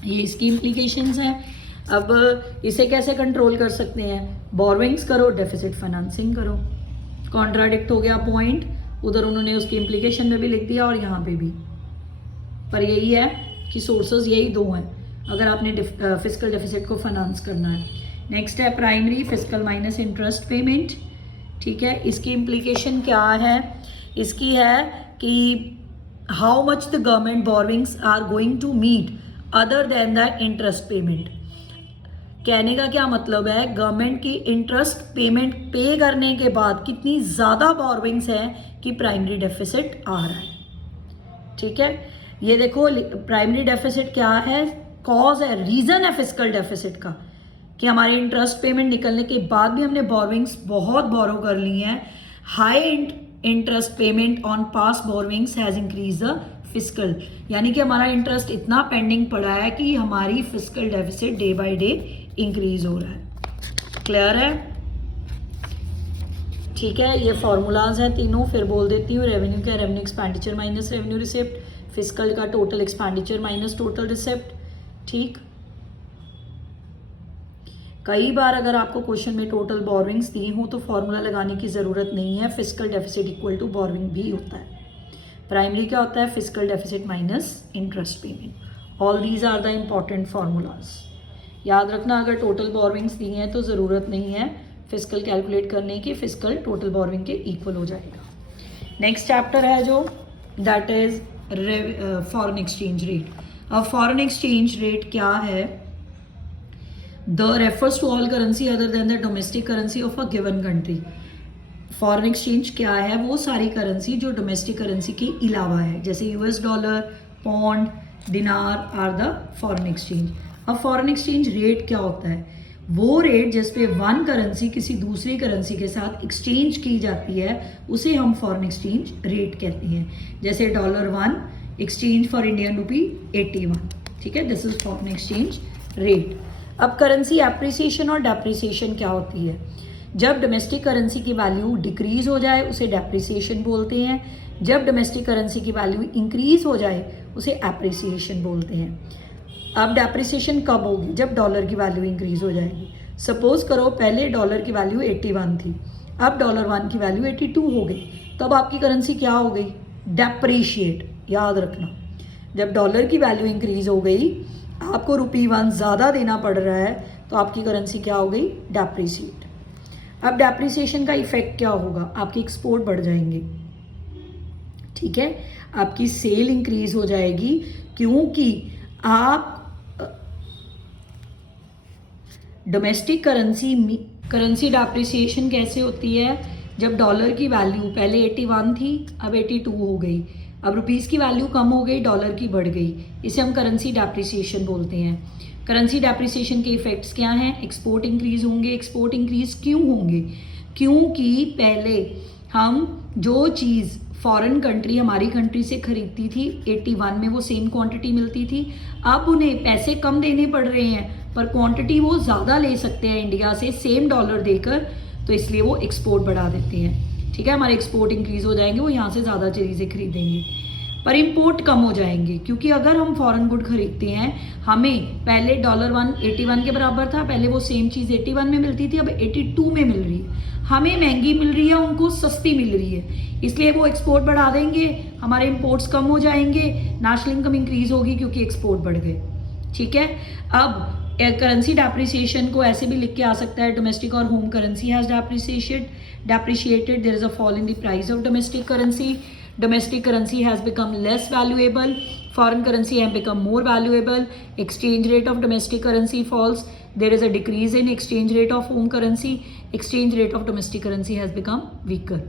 ये इसकी इम्प्लीकेशंस हैं। अब इसे कैसे कंट्रोल कर सकते हैं? बोरविंग्स करो, डेफिसिट फाइनेंसिंग करो। कॉन्ट्राडिक्ट हो गया पॉइंट, उधर उन्होंने उसकी इम्प्लीकेशन में भी लिख दिया और यहाँ पे भी, पर यही है कि सोर्सेज यही 2 हैं अगर आपने फिस्कल डेफिसिट को फाइनेंस करना है। नेक्स्ट है primary, fiscal minus interest payment, ठीक है। इसकी इम्प्लीकेशन क्या है? इसकी है कि how much the government borrowings are going to meet other than the interest payment. कहने का क्या मतलब है? गवर्नमेंट की इंटरेस्ट पेमेंट पे करने के बाद कितनी ज़्यादा बोरविंग्स हैं कि प्राइमरी डेफिसिट आ रहा है, ठीक है। ये देखो प्राइमरी डेफिसिट क्या है? कॉज है, रीज़न है फिस्कल डेफिसिट का कि हमारी इंटरेस्ट पेमेंट निकलने के बाद भी हमने बोरविंग्स बहुत बोरो कर ली हैं। High interest payment on past borrowings has increase the fiscal, यानी कि हमारा इंटरेस्ट इतना पेंडिंग पड़ा है कि हमारी fiscal deficit day by day increase हो रहा है, क्लियर है, ठीक है। ये फॉर्मूलाज हैं तीनों, फिर बोल देती हूँ। रेवेन्यू का revenue expenditure minus revenue receipt, fiscal का total expenditure minus total receipt, ठीक। कई बार अगर आपको क्वेश्चन में टोटल बोरविंग्स दी हो तो फॉर्मूला लगाने की ज़रूरत नहीं है, fiscal deficit equal to borrowing भी होता है। प्राइमरी क्या होता है? Fiscal deficit minus interest payment. All these are the important formulas. याद रखना, अगर टोटल बोरविंग्स दी हैं तो ज़रूरत नहीं है फिस्कल कैलकुलेट करने की, फिस्कल टोटल बोरविंग के इक्वल हो जाएगा। नेक्स्ट चैप्टर है जो that is foreign exchange rate. अब फॉरेन एक्सचेंज रेट क्या है? The refers to all currency other than the domestic currency of a given country. Foreign exchange क्या है? वो सारी करेंसी जो डोमेस्टिक करेंसी के अलावा है, जैसे यूएस डॉलर, पौंड, दिनार आर द फॉरेन एक्सचेंज। अब फॉरेन एक्सचेंज रेट क्या होता है? वो रेट जिस पे वन करेंसी किसी दूसरी करेंसी के साथ एक्सचेंज की जाती है उसे हम फॉरेन एक्सचेंज रेट कहते हैं। जैसे $1 एक्सचेंज फॉर इंडियन रुपी 81, ठीक है, this is foreign exchange rate. अब करेंसी एप्रिसिएशन और डेप्रिसिएशन क्या होती है? जब डोमेस्टिक करेंसी की वैल्यू डिक्रीज हो जाए उसे डेप्रिसिएशन बोलते हैं, जब डोमेस्टिक करेंसी की वैल्यू इंक्रीज हो जाए उसे एप्रिसिएशन बोलते हैं। अब डेप्रिसिएशन कब होगी? जब डॉलर की वैल्यू इंक्रीज हो जाएगी। सपोज करो पहले डॉलर की वैल्यू 81 थी, अब $1 की वैल्यू 82 हो गई, तब आपकी करेंसी क्या हो गई? डेप्रिशिएट। याद रखना, जब डॉलर की वैल्यू इंक्रीज हो गई, आपको ₹1 ज़्यादा देना पड़ रहा है, तो आपकी करेंसी क्या हो गई? डेप्रिसिएट। अब डेप्रिसिएशन का इफेक्ट क्या होगा? आपकी एक्सपोर्ट बढ़ जाएंगे, ठीक है, आपकी सेल इंक्रीज हो जाएगी, क्योंकि आप डोमेस्टिक करेंसी डेप्रिसिएशन कैसे होती है? जब डॉलर की वैल्यू पहले 81 थी, अब 82 हो गई, अब रुपीस की वैल्यू कम हो गई, डॉलर की बढ़ गई, इसे हम करेंसी डेप्रिसिएशन बोलते हैं। करेंसी डेप्रिसिएशन के इफेक्ट्स क्या हैं? एक्सपोर्ट इंक्रीज होंगे। एक्सपोर्ट इंक्रीज क्यों होंगे? क्योंकि पहले हम जो चीज़ फॉरेन कंट्री हमारी कंट्री से खरीदती थी, 81 में वो सेम क्वांटिटी मिलती थी, अब उन्हें पैसे कम देने पड़ रहे हैं, पर क्वांटिटी वो ज़्यादा ले सकते हैं इंडिया से सेम डॉलर देकर, तो इसलिए वो एक्सपोर्ट बढ़ा देते हैं, ठीक है, हमारे एक्सपोर्ट इंक्रीज हो जाएंगे, वो यहाँ से ज़्यादा चीज़ें खरीदेंगे। पर इंपोर्ट कम हो जाएंगे, क्योंकि अगर हम फॉरेन गुड खरीदते हैं, हमें पहले $1 81 के बराबर था, पहले वो सेम चीज़ 81 में मिलती थी, अब 82 में मिल रही है, हमें महंगी मिल रही है, उनको सस्ती मिल रही है, इसलिए वो एक्सपोर्ट बढ़ा देंगे, हमारे इंपोर्ट्स कम हो जाएंगे, नेशनल इनकम इंक्रीज होगी क्योंकि एक्सपोर्ट बढ़ गए, ठीक है। अब करेंसी डेप्रिसिएशन को ऐसे भी लिख के आ सकता है, डोमेस्टिक और home currency has depreciated, there is a fall in the price of domestic currency, domestic currency has become less valuable, foreign currency have become more valuable, exchange rate of domestic currency falls, there is a decrease in exchange rate of home currency, exchange rate of domestic currency has become weaker,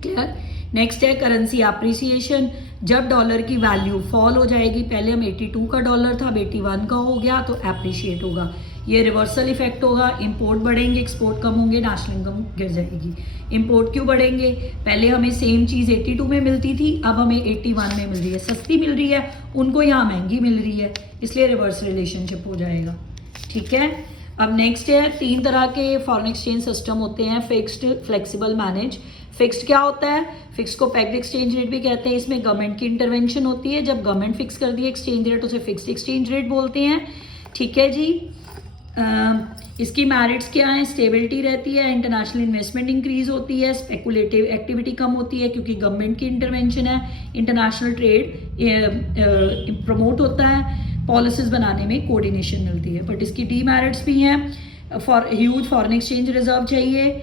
clear। Next है currency appreciation, जब dollar की value fall हो जाएगी, पहले हम 82 का dollar था, अब 81 का हो गया, तो अप्रिशिएट होगा, ये रिवर्सल इफेक्ट होगा, इंपोर्ट बढ़ेंगे, एक्सपोर्ट कम होंगे, नेशनल इनकम गिर जाएगी। इंपोर्ट क्यों बढ़ेंगे? पहले हमें सेम चीज़ 82 में मिलती थी, अब हमें 81 में मिल रही है, सस्ती मिल रही है, उनको यहाँ महंगी मिल रही है, इसलिए रिवर्स रिलेशनशिप हो जाएगा, ठीक है। अब नेक्स्ट है, 3 तरह के फॉरेन एक्सचेंज सिस्टम होते हैं, फिक्स्ड, फ्लेक्सिबल, मैनेज। फिक्स्ड क्या होता है? फिक्स को पैक्ड एक्सचेंज रेट भी कहते हैं, इसमें गवर्नमेंट की इंटरवेंशन होती है, जब गवर्नमेंट फिक्स कर दी एक्सचेंज रेट उसे फिक्स्ड एक्सचेंज रेट बोलते हैं, ठीक है जी। इसकी मेरिट्स क्या हैं? स्टेबिलिटी रहती है, इंटरनेशनल इन्वेस्टमेंट इंक्रीज होती है, स्पेकुलेटिव एक्टिविटी कम होती है क्योंकि गवर्नमेंट की इंटरवेंशन है, इंटरनेशनल ट्रेड प्रमोट होता है, पॉलिसीज बनाने में कोऑर्डिनेशन मिलती है। बट इसकी डीमेरिट्स भी हैं, for huge foreign exchange reserve चाहिए,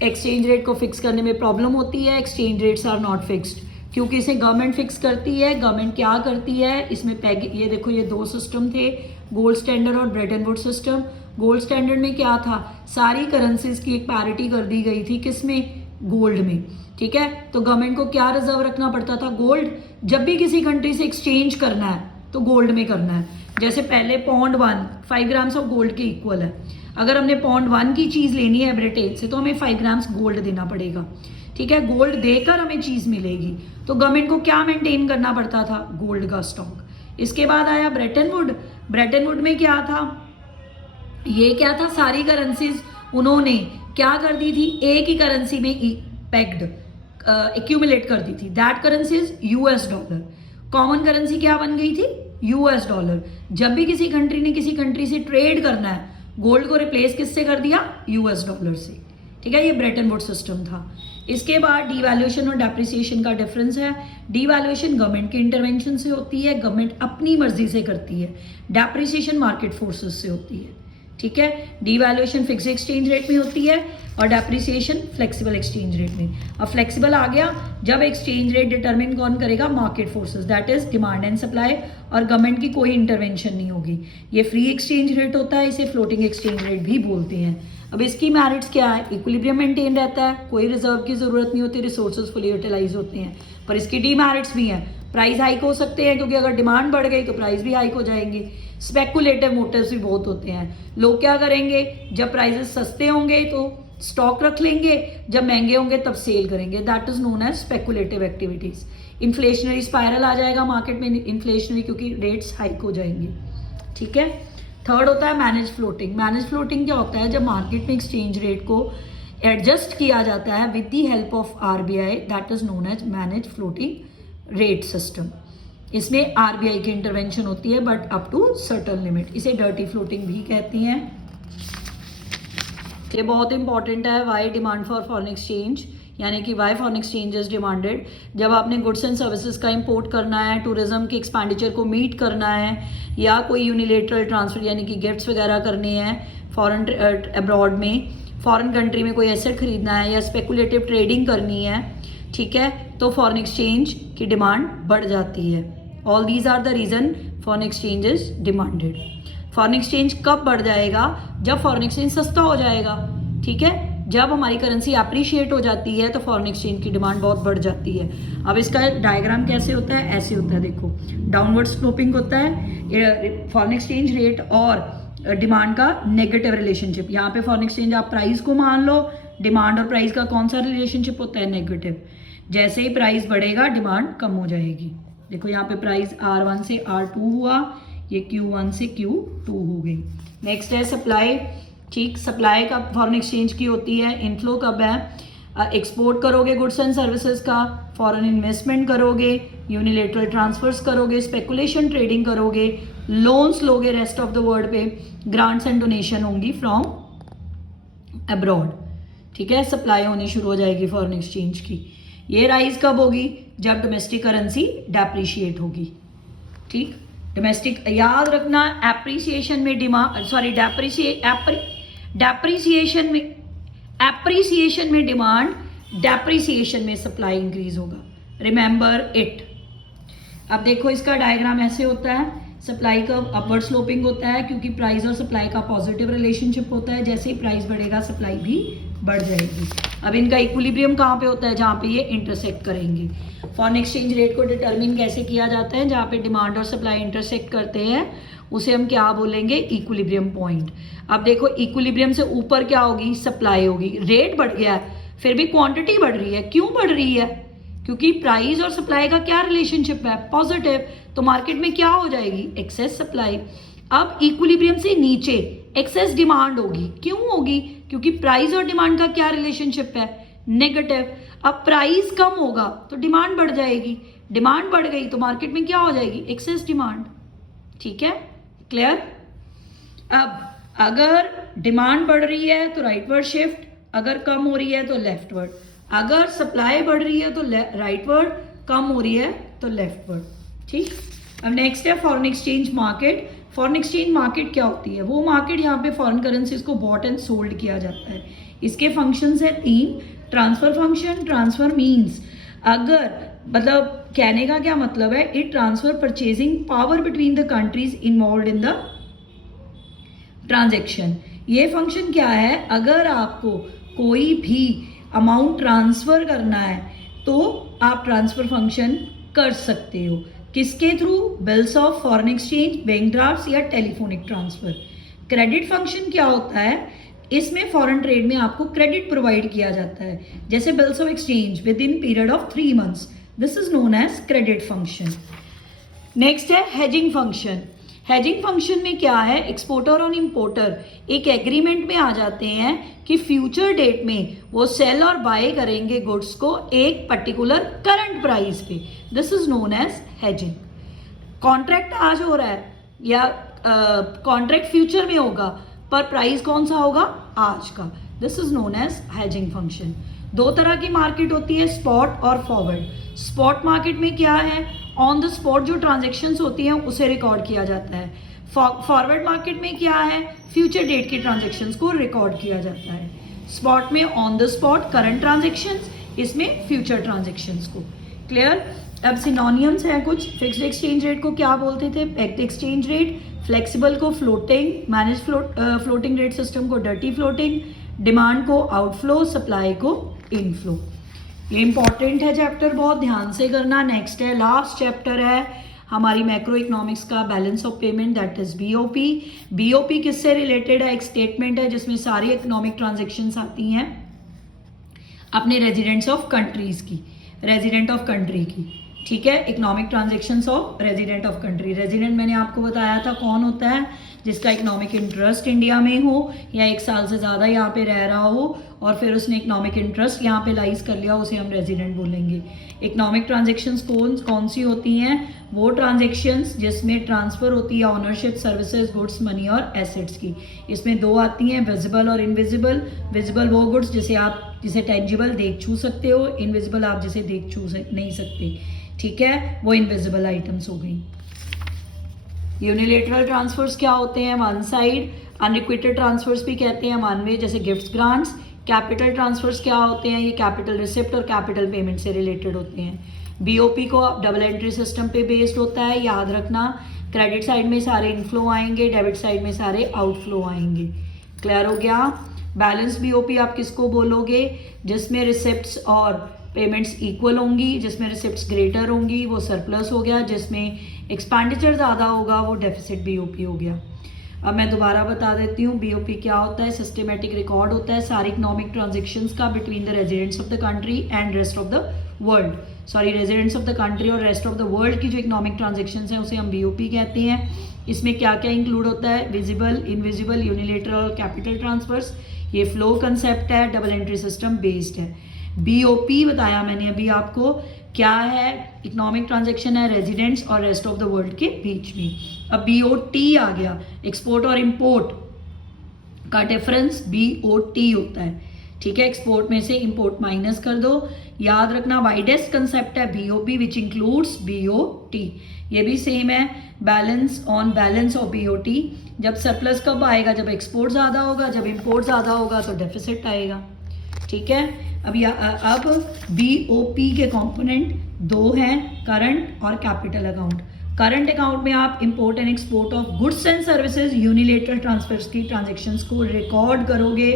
एक्सचेंज रेट को फिक्स करने में प्रॉब्लम होती है, exchange rates are not fixed, क्योंकि इसे गवर्नमेंट फिक्स करती है। गवर्नमेंट क्या करती है इसमें? ये देखो, ये 2 सिस्टम थे, गोल्ड स्टैंडर्ड और Brayton would system. Gold standard में क्या था? सारी करेंसीज की एक पैरिटी कर दी गई थी, किसमें? गोल्ड में, ठीक है। तो गवर्नमेंट को क्या रिजर्व रखना पड़ता था? गोल्ड। जब भी किसी कंट्री से एक्सचेंज करना है तो गोल्ड में करना है। जैसे पहले पॉन्ड 1 5 ग्राम्स ऑफ गोल्ड के इक्वल है, अगर हमने पॉन्ड 1 की चीज़ लेनी है ब्रिटेन से तो हमें 5 ग्राम्स गोल्ड देना पड़ेगा, ठीक है। गोल्ड देकर हमें चीज़ मिलेगी, तो गवर्नमेंट को क्या मेंटेन करना पड़ता था? गोल्ड का स्टॉक। इसके बाद आया ब्रेटन वुड। ब्रेटन वुड में क्या था? ये क्या था? सारी करेंसीज उन्होंने क्या कर दी थी? एक ही करेंसी में पैक्ड एक्यूमुलेट कर दी थी, that currency is US dollar. Common currency क्या बन गई थी? US dollar. जब भी किसी कंट्री ने किसी कंट्री से ट्रेड करना है, गोल्ड को रिप्लेस किससे कर दिया? यूएस डॉलर से, ठीक है। ये ब्रेटन वुड सिस्टम था। इसके बाद डीवैल्यूएशन और डेप्रिसिएशन का डिफरेंस है। डीवैल्यूएशन गवर्नमेंट के इंटरवेंशन से होती है, गवर्नमेंट अपनी मर्जी से करती है। डेप्रिसिएशन मार्केट फोर्सेस से होती है, ठीक है। डीवैल्यूएशन फिक्स एक्सचेंज रेट में होती है और डेप्रिसिएशन फ्लेक्सिबल एक्सचेंज रेट में। अब फ्लेक्सिबल आ गया जब एक्सचेंज रेट डिटरमिन कौन करेगा? Market forces, that is demand and supply, और गवर्नमेंट की कोई इंटरवेंशन नहीं होगी। ये फ्री एक्सचेंज रेट होता है, इसे फ्लोटिंग एक्सचेंज रेट भी बोलते हैं। अब इसकी मेरिट्स क्या है? इक्विलिब्रियम मेंटेन रहता है, कोई रिजर्व की जरूरत नहीं होती, रिसोर्सेज फुली यूटिलाइज होते हैं। पर इसकी डीमेरिट्स भी हैं, प्राइस हाइक हो सकते हैं क्योंकि अगर डिमांड बढ़ गई तो प्राइस भी हाइक हो जाएंगे। स्पेकुलेटिव मोटिव्स भी बहुत होते हैं। लोग क्या करेंगे? जब प्राइसेस सस्ते होंगे तो स्टॉक रख लेंगे, जब महंगे होंगे तब सेल करेंगे, that is known as speculative activities. Inflationary spiral आ जाएगा मार्केट में, इन्फ्लेशनरी, क्योंकि रेट्स हाइक हो जाएंगे, ठीक है। थर्ड होता है मैनेज फ्लोटिंग। मैनेज फ्लोटिंग क्या होता है? जब मार्केट में एक्सचेंज रेट को एडजस्ट किया जाता है with the help of RBI, that is known as manage floating rate system. इसमें आरबीआई की इंटरवेंशन होती है but up to certain limit. इसे डर्टी फ्लोटिंग भी कहती हैं। ये बहुत इंपॉर्टेंट है। Why demand for foreign exchange? यानी कि why foreign exchange is demanded, जब आपने गुड्स एंड सर्विसेज का इंपोर्ट करना है, टूरिज्म के एक्सपेंडिचर को मीट करना है, या कोई यूनिलेटरल ट्रांसफर यानी कि गिफ्ट्स वगैरह करने हैं फॉरेन अब्रॉड में, फॉरेन कंट्री में कोई एसेट खरीदना है या स्पेकुलेटिव ट्रेडिंग करनी है, ठीक है, तो फॉरेन एक्सचेंज की डिमांड बढ़ जाती है। All these are the reason foreign exchange is demanded. Foreign exchange कब बढ़ जाएगा? जब फॉरेन एक्सचेंज सस्ता हो जाएगा, ठीक है, जब हमारी करेंसी अप्रिशिएट हो जाती है तो फॉरेन एक्सचेंज की डिमांड बहुत बढ़ जाती है। अब इसका डायग्राम कैसे होता है? ऐसे होता है, देखो डाउनवर्ड स्लोपिंग होता है फॉरेन एक्सचेंज रेट और डिमांड का नेगेटिव रिलेशनशिप। यहाँ पे फॉरेन एक्सचेंज आप प्राइस को मान लो, डिमांड और प्राइस का कौन सा रिलेशनशिप होता है? नेगेटिव। जैसे ही प्राइस बढ़ेगा डिमांड कम हो जाएगी। देखो यहाँ पे प्राइस R1 से R2 हुआ, ये Q1 से Q2 हो गई। नेक्स्ट है सप्लाई, ठीक, सप्लाई कब फॉरेन एक्सचेंज की होती है? इनफ्लो कब है? एक्सपोर्ट करोगे गुड्स एंड सर्विसेज का, फॉरेन इन्वेस्टमेंट करोगे, यूनिलेटरल ट्रांसफर्स करोगे, स्पेकुलेशन ट्रेडिंग करोगे, लोन्स लोगे रेस्ट ऑफ द वर्ल्ड पे, ग्रांट्स एंड डोनेशन होंगी फ्रॉम अब्रॉड, ठीक है, सप्लाई होनी शुरू हो जाएगी फॉरेन एक्सचेंज की। ये राइज कब होगी? जब डोमेस्टिक करेंसी डेप्रिशिएट होगी, ठीक। डोमेस्टिक याद रखना, एप्रिसिएशन में डिमांड, सॉरी एप्रिसिएशन में डिमांड, डेप्रिसिएशन में सप्लाई इंक्रीज होगा, रिमेंबर इट। अब देखो इसका डायग्राम ऐसे होता है, सप्लाई का अपवर्ड स्लोपिंग होता है क्योंकि प्राइस और सप्लाई का पॉजिटिव रिलेशनशिप होता है, जैसे ही प्राइस बढ़ेगा सप्लाई भी बढ़ जाएगी। अब इनका इक्विलिब्रियम कहाँ पे होता है? जहाँ पे ये इंटरसेक्ट करेंगे। फॉरेन एक्सचेंज रेट को डिटरमिन कैसे किया जाता है? जहाँ पे डिमांड और सप्लाई इंटरसेक्ट करते हैं उसे हम क्या बोलेंगे? Equilibrium point. अब देखो इक्विलिब्रियम से ऊपर क्या होगी? सप्लाई होगी। रेट बढ़ गया है फिर भी क्वांटिटी बढ़ रही है, क्यों बढ़ रही है? क्योंकि प्राइस और सप्लाई का क्या रिलेशनशिप है? पॉजिटिव। तो मार्केट में क्या हो जाएगी? Excess supply. अब इक्विलिब्रियम से नीचे एक्सेस डिमांड होगी, क्यों होगी? क्योंकि प्राइस और डिमांड का क्या रिलेशनशिप है? नेगेटिव। अब प्राइस कम होगा तो डिमांड बढ़ जाएगी, डिमांड बढ़ गई तो मार्केट में क्या हो जाएगी? एक्सेस डिमांड, ठीक है, क्लियर। अब अगर डिमांड बढ़ रही है तो राइटवर्ड शिफ्ट, अगर कम हो रही है तो लेफ्टवर्ड, अगर सप्लाई बढ़ रही है तो राइटवर्ड, कम हो रही है तो लेफ्टवर्ड, ठीक। अब नेक्स्ट है foreign exchange market. Foreign exchange market क्या होती है? वो मार्केट यहाँ पे फॉरेन करेंसीज को बॉट एंड सोल्ड किया जाता है। इसके फंक्शंस है 3। ट्रांसफर फंक्शन, ट्रांसफर मीन्स, अगर मतलब कहने का क्या मतलब है? It transfer purchasing power between the countries involve in the transaction. ये फंक्शन क्या है? अगर आपको कोई भी अमाउंट ट्रांसफर करना है तो आप ट्रांसफर फंक्शन कर सकते हो। किसके through? Bills of foreign exchange, bank drafts या टेलीफोनिक ट्रांसफर। क्रेडिट फंक्शन क्या होता है? इसमें फॉरेन ट्रेड में आपको क्रेडिट प्रोवाइड किया जाता है, जैसे bills of exchange within period of 3 months, this is known as credit function. Next है हेजिंग फंक्शन। हेजिंग फंक्शन में क्या है? एक्सपोर्टर और इंपोर्टर एक एग्रीमेंट में आ जाते हैं कि फ्यूचर डेट में वो सेल और बाय करेंगे गुड्स को एक पर्टिकुलर करंट प्राइस पे, this is known as hedging. Contract आज हो रहा है या कॉन्ट्रैक्ट फ्यूचर में होगा पर प्राइस कौन सा होगा? आज का, this is known as hedging function. 2 तरह की मार्केट होती है, स्पॉट और फॉरवर्ड। स्पॉट मार्केट में क्या है? ऑन द स्पॉट जो ट्रांजेक्शन्स होती हैं उसे रिकॉर्ड किया जाता है। फॉरवर्ड मार्केट में क्या है? फ्यूचर डेट के ट्रांजेक्शन्स को रिकॉर्ड किया जाता है। स्पॉट में on the spot current transactions, इसमें फ्यूचर ट्रांजेक्शन्स को। क्लियर। अब सिनोनियम्स हैं कुछ। फिक्स्ड एक्सचेंज रेट को क्या बोलते थे? Packed exchange rate. फ्लेक्सिबल को floating, manage floating rate system को डर्टी फ्लोटिंग, डिमांड को आउटफ्लो, सप्लाई को इनफ्लो। ये इंपॉर्टेंट है चैप्टर, बहुत ध्यान से करना। नेक्स्ट है, लास्ट चैप्टर है हमारी मैक्रो इकोनॉमिक्स का, balance of payment, that is BOP. BOP किससे रिलेटेड है? एक स्टेटमेंट है जिसमें सारी इकोनॉमिक ट्रांजेक्शन्स आती हैं अपने रेजिडेंट्स ऑफ कंट्रीज की, रेजिडेंट ऑफ कंट्री की, ठीक है। Economic transactions of resident of country, resident मैंने आपको बताया था कौन होता है, जिसका इकोनॉमिक इंटरेस्ट इंडिया में हो या 1 साल से ज़्यादा यहाँ पे रह रहा हो और फिर उसने इकोनॉमिक इंटरेस्ट यहाँ पे लाइज कर लिया, उसे हम रेजिडेंट बोलेंगे। इकोनॉमिक ट्रांजेक्शन्स कौन सी होती हैं? वो ट्रांजेक्शन्स जिसमें ट्रांसफ़र होती है ऑनरशिप, सर्विसेज, गुड्स, मनी और एसेट्स की। इसमें 2 आती हैं, विजिबल और इनविजिबल। विजिबल वो गुड्स जिसे टेंजिबल देख छू सकते हो, इनविजिबल आप जिसे देख छू नहीं सकते, ठीक है, वो इनविजिबल आइटम्स हो गई। यूनिलेटरल ट्रांसफर्स क्या होते हैं? One side. अनरिक्विटेड ट्रांसफर्स भी कहते हैं वन वे, जैसे गिफ्ट्स, ग्रांट्स। कैपिटल ट्रांसफर्स क्या होते हैं? ये कैपिटल रिसिप्ट और कैपिटल पेमेंट से रिलेटेड होते हैं। बीओपी को डबल एंट्री सिस्टम पे बेस्ड होता है, याद रखना। क्रेडिट साइड में सारे इनफ्लो आएंगे, डेबिट साइड में सारे आउटफ्लो आएंगे। क्लियर हो गया? बैलेंस बीओपी आप किसको बोलोगे? जिसमें रिसिप्ट्स और पेमेंट्स इक्वल होंगी, जिसमें रिसिप्ट्स ग्रेटर होंगी वो सरप्लस हो गया, जिसमें एक्सपेंडिचर ज़्यादा होगा वो डेफिसिट बीओपी हो गया। अब मैं दोबारा बता देती हूँ, बीओपी क्या होता है? सिस्टमेटिक रिकॉर्ड होता है सारी इकोनॉमिक ट्रांजेक्शन्स का between the residents of the country and rest of the world. Sorry, residents of the country और रेस्ट ऑफ द वर्ल्ड की जो इकोनॉमिक ट्रांजेक्शन्स हैं उसे हम बीओपी कहते हैं। इसमें क्या क्या इंक्लूड होता है? Visible, invisible, unilateral, capital transfers. ये फ्लो कंसेप्ट है, डबल एंट्री सिस्टम बेस्ड है। बीओपी बताया मैंने अभी आपको क्या है? इकोनॉमिक ट्रांजैक्शन है रेजिडेंट्स और रेस्ट ऑफ द वर्ल्ड के बीच में। अब बीओटी आ गया, एक्सपोर्ट और इंपोर्ट का डिफरेंस बीओटी होता है, ठीक है। एक्सपोर्ट में से इंपोर्ट माइनस कर दो। याद रखना वाइडेस्ट कंसेप्ट है बीओपी विच इंक्लूड्स बीओटी। ये भी सेम है, balance on balance of BOT. जब सरप्लस कब आएगा? जब एक्सपोर्ट ज़्यादा होगा, जब इंपोर्ट ज़्यादा होगा तो डेफिसिट आएगा, ठीक है। अब बीओपी के कंपोनेंट 2 हैं, करंट और कैपिटल अकाउंट। करंट अकाउंट में आप import and export of goods and services unilateral transfers की ट्रांजैक्शंस को रिकॉर्ड करोगे।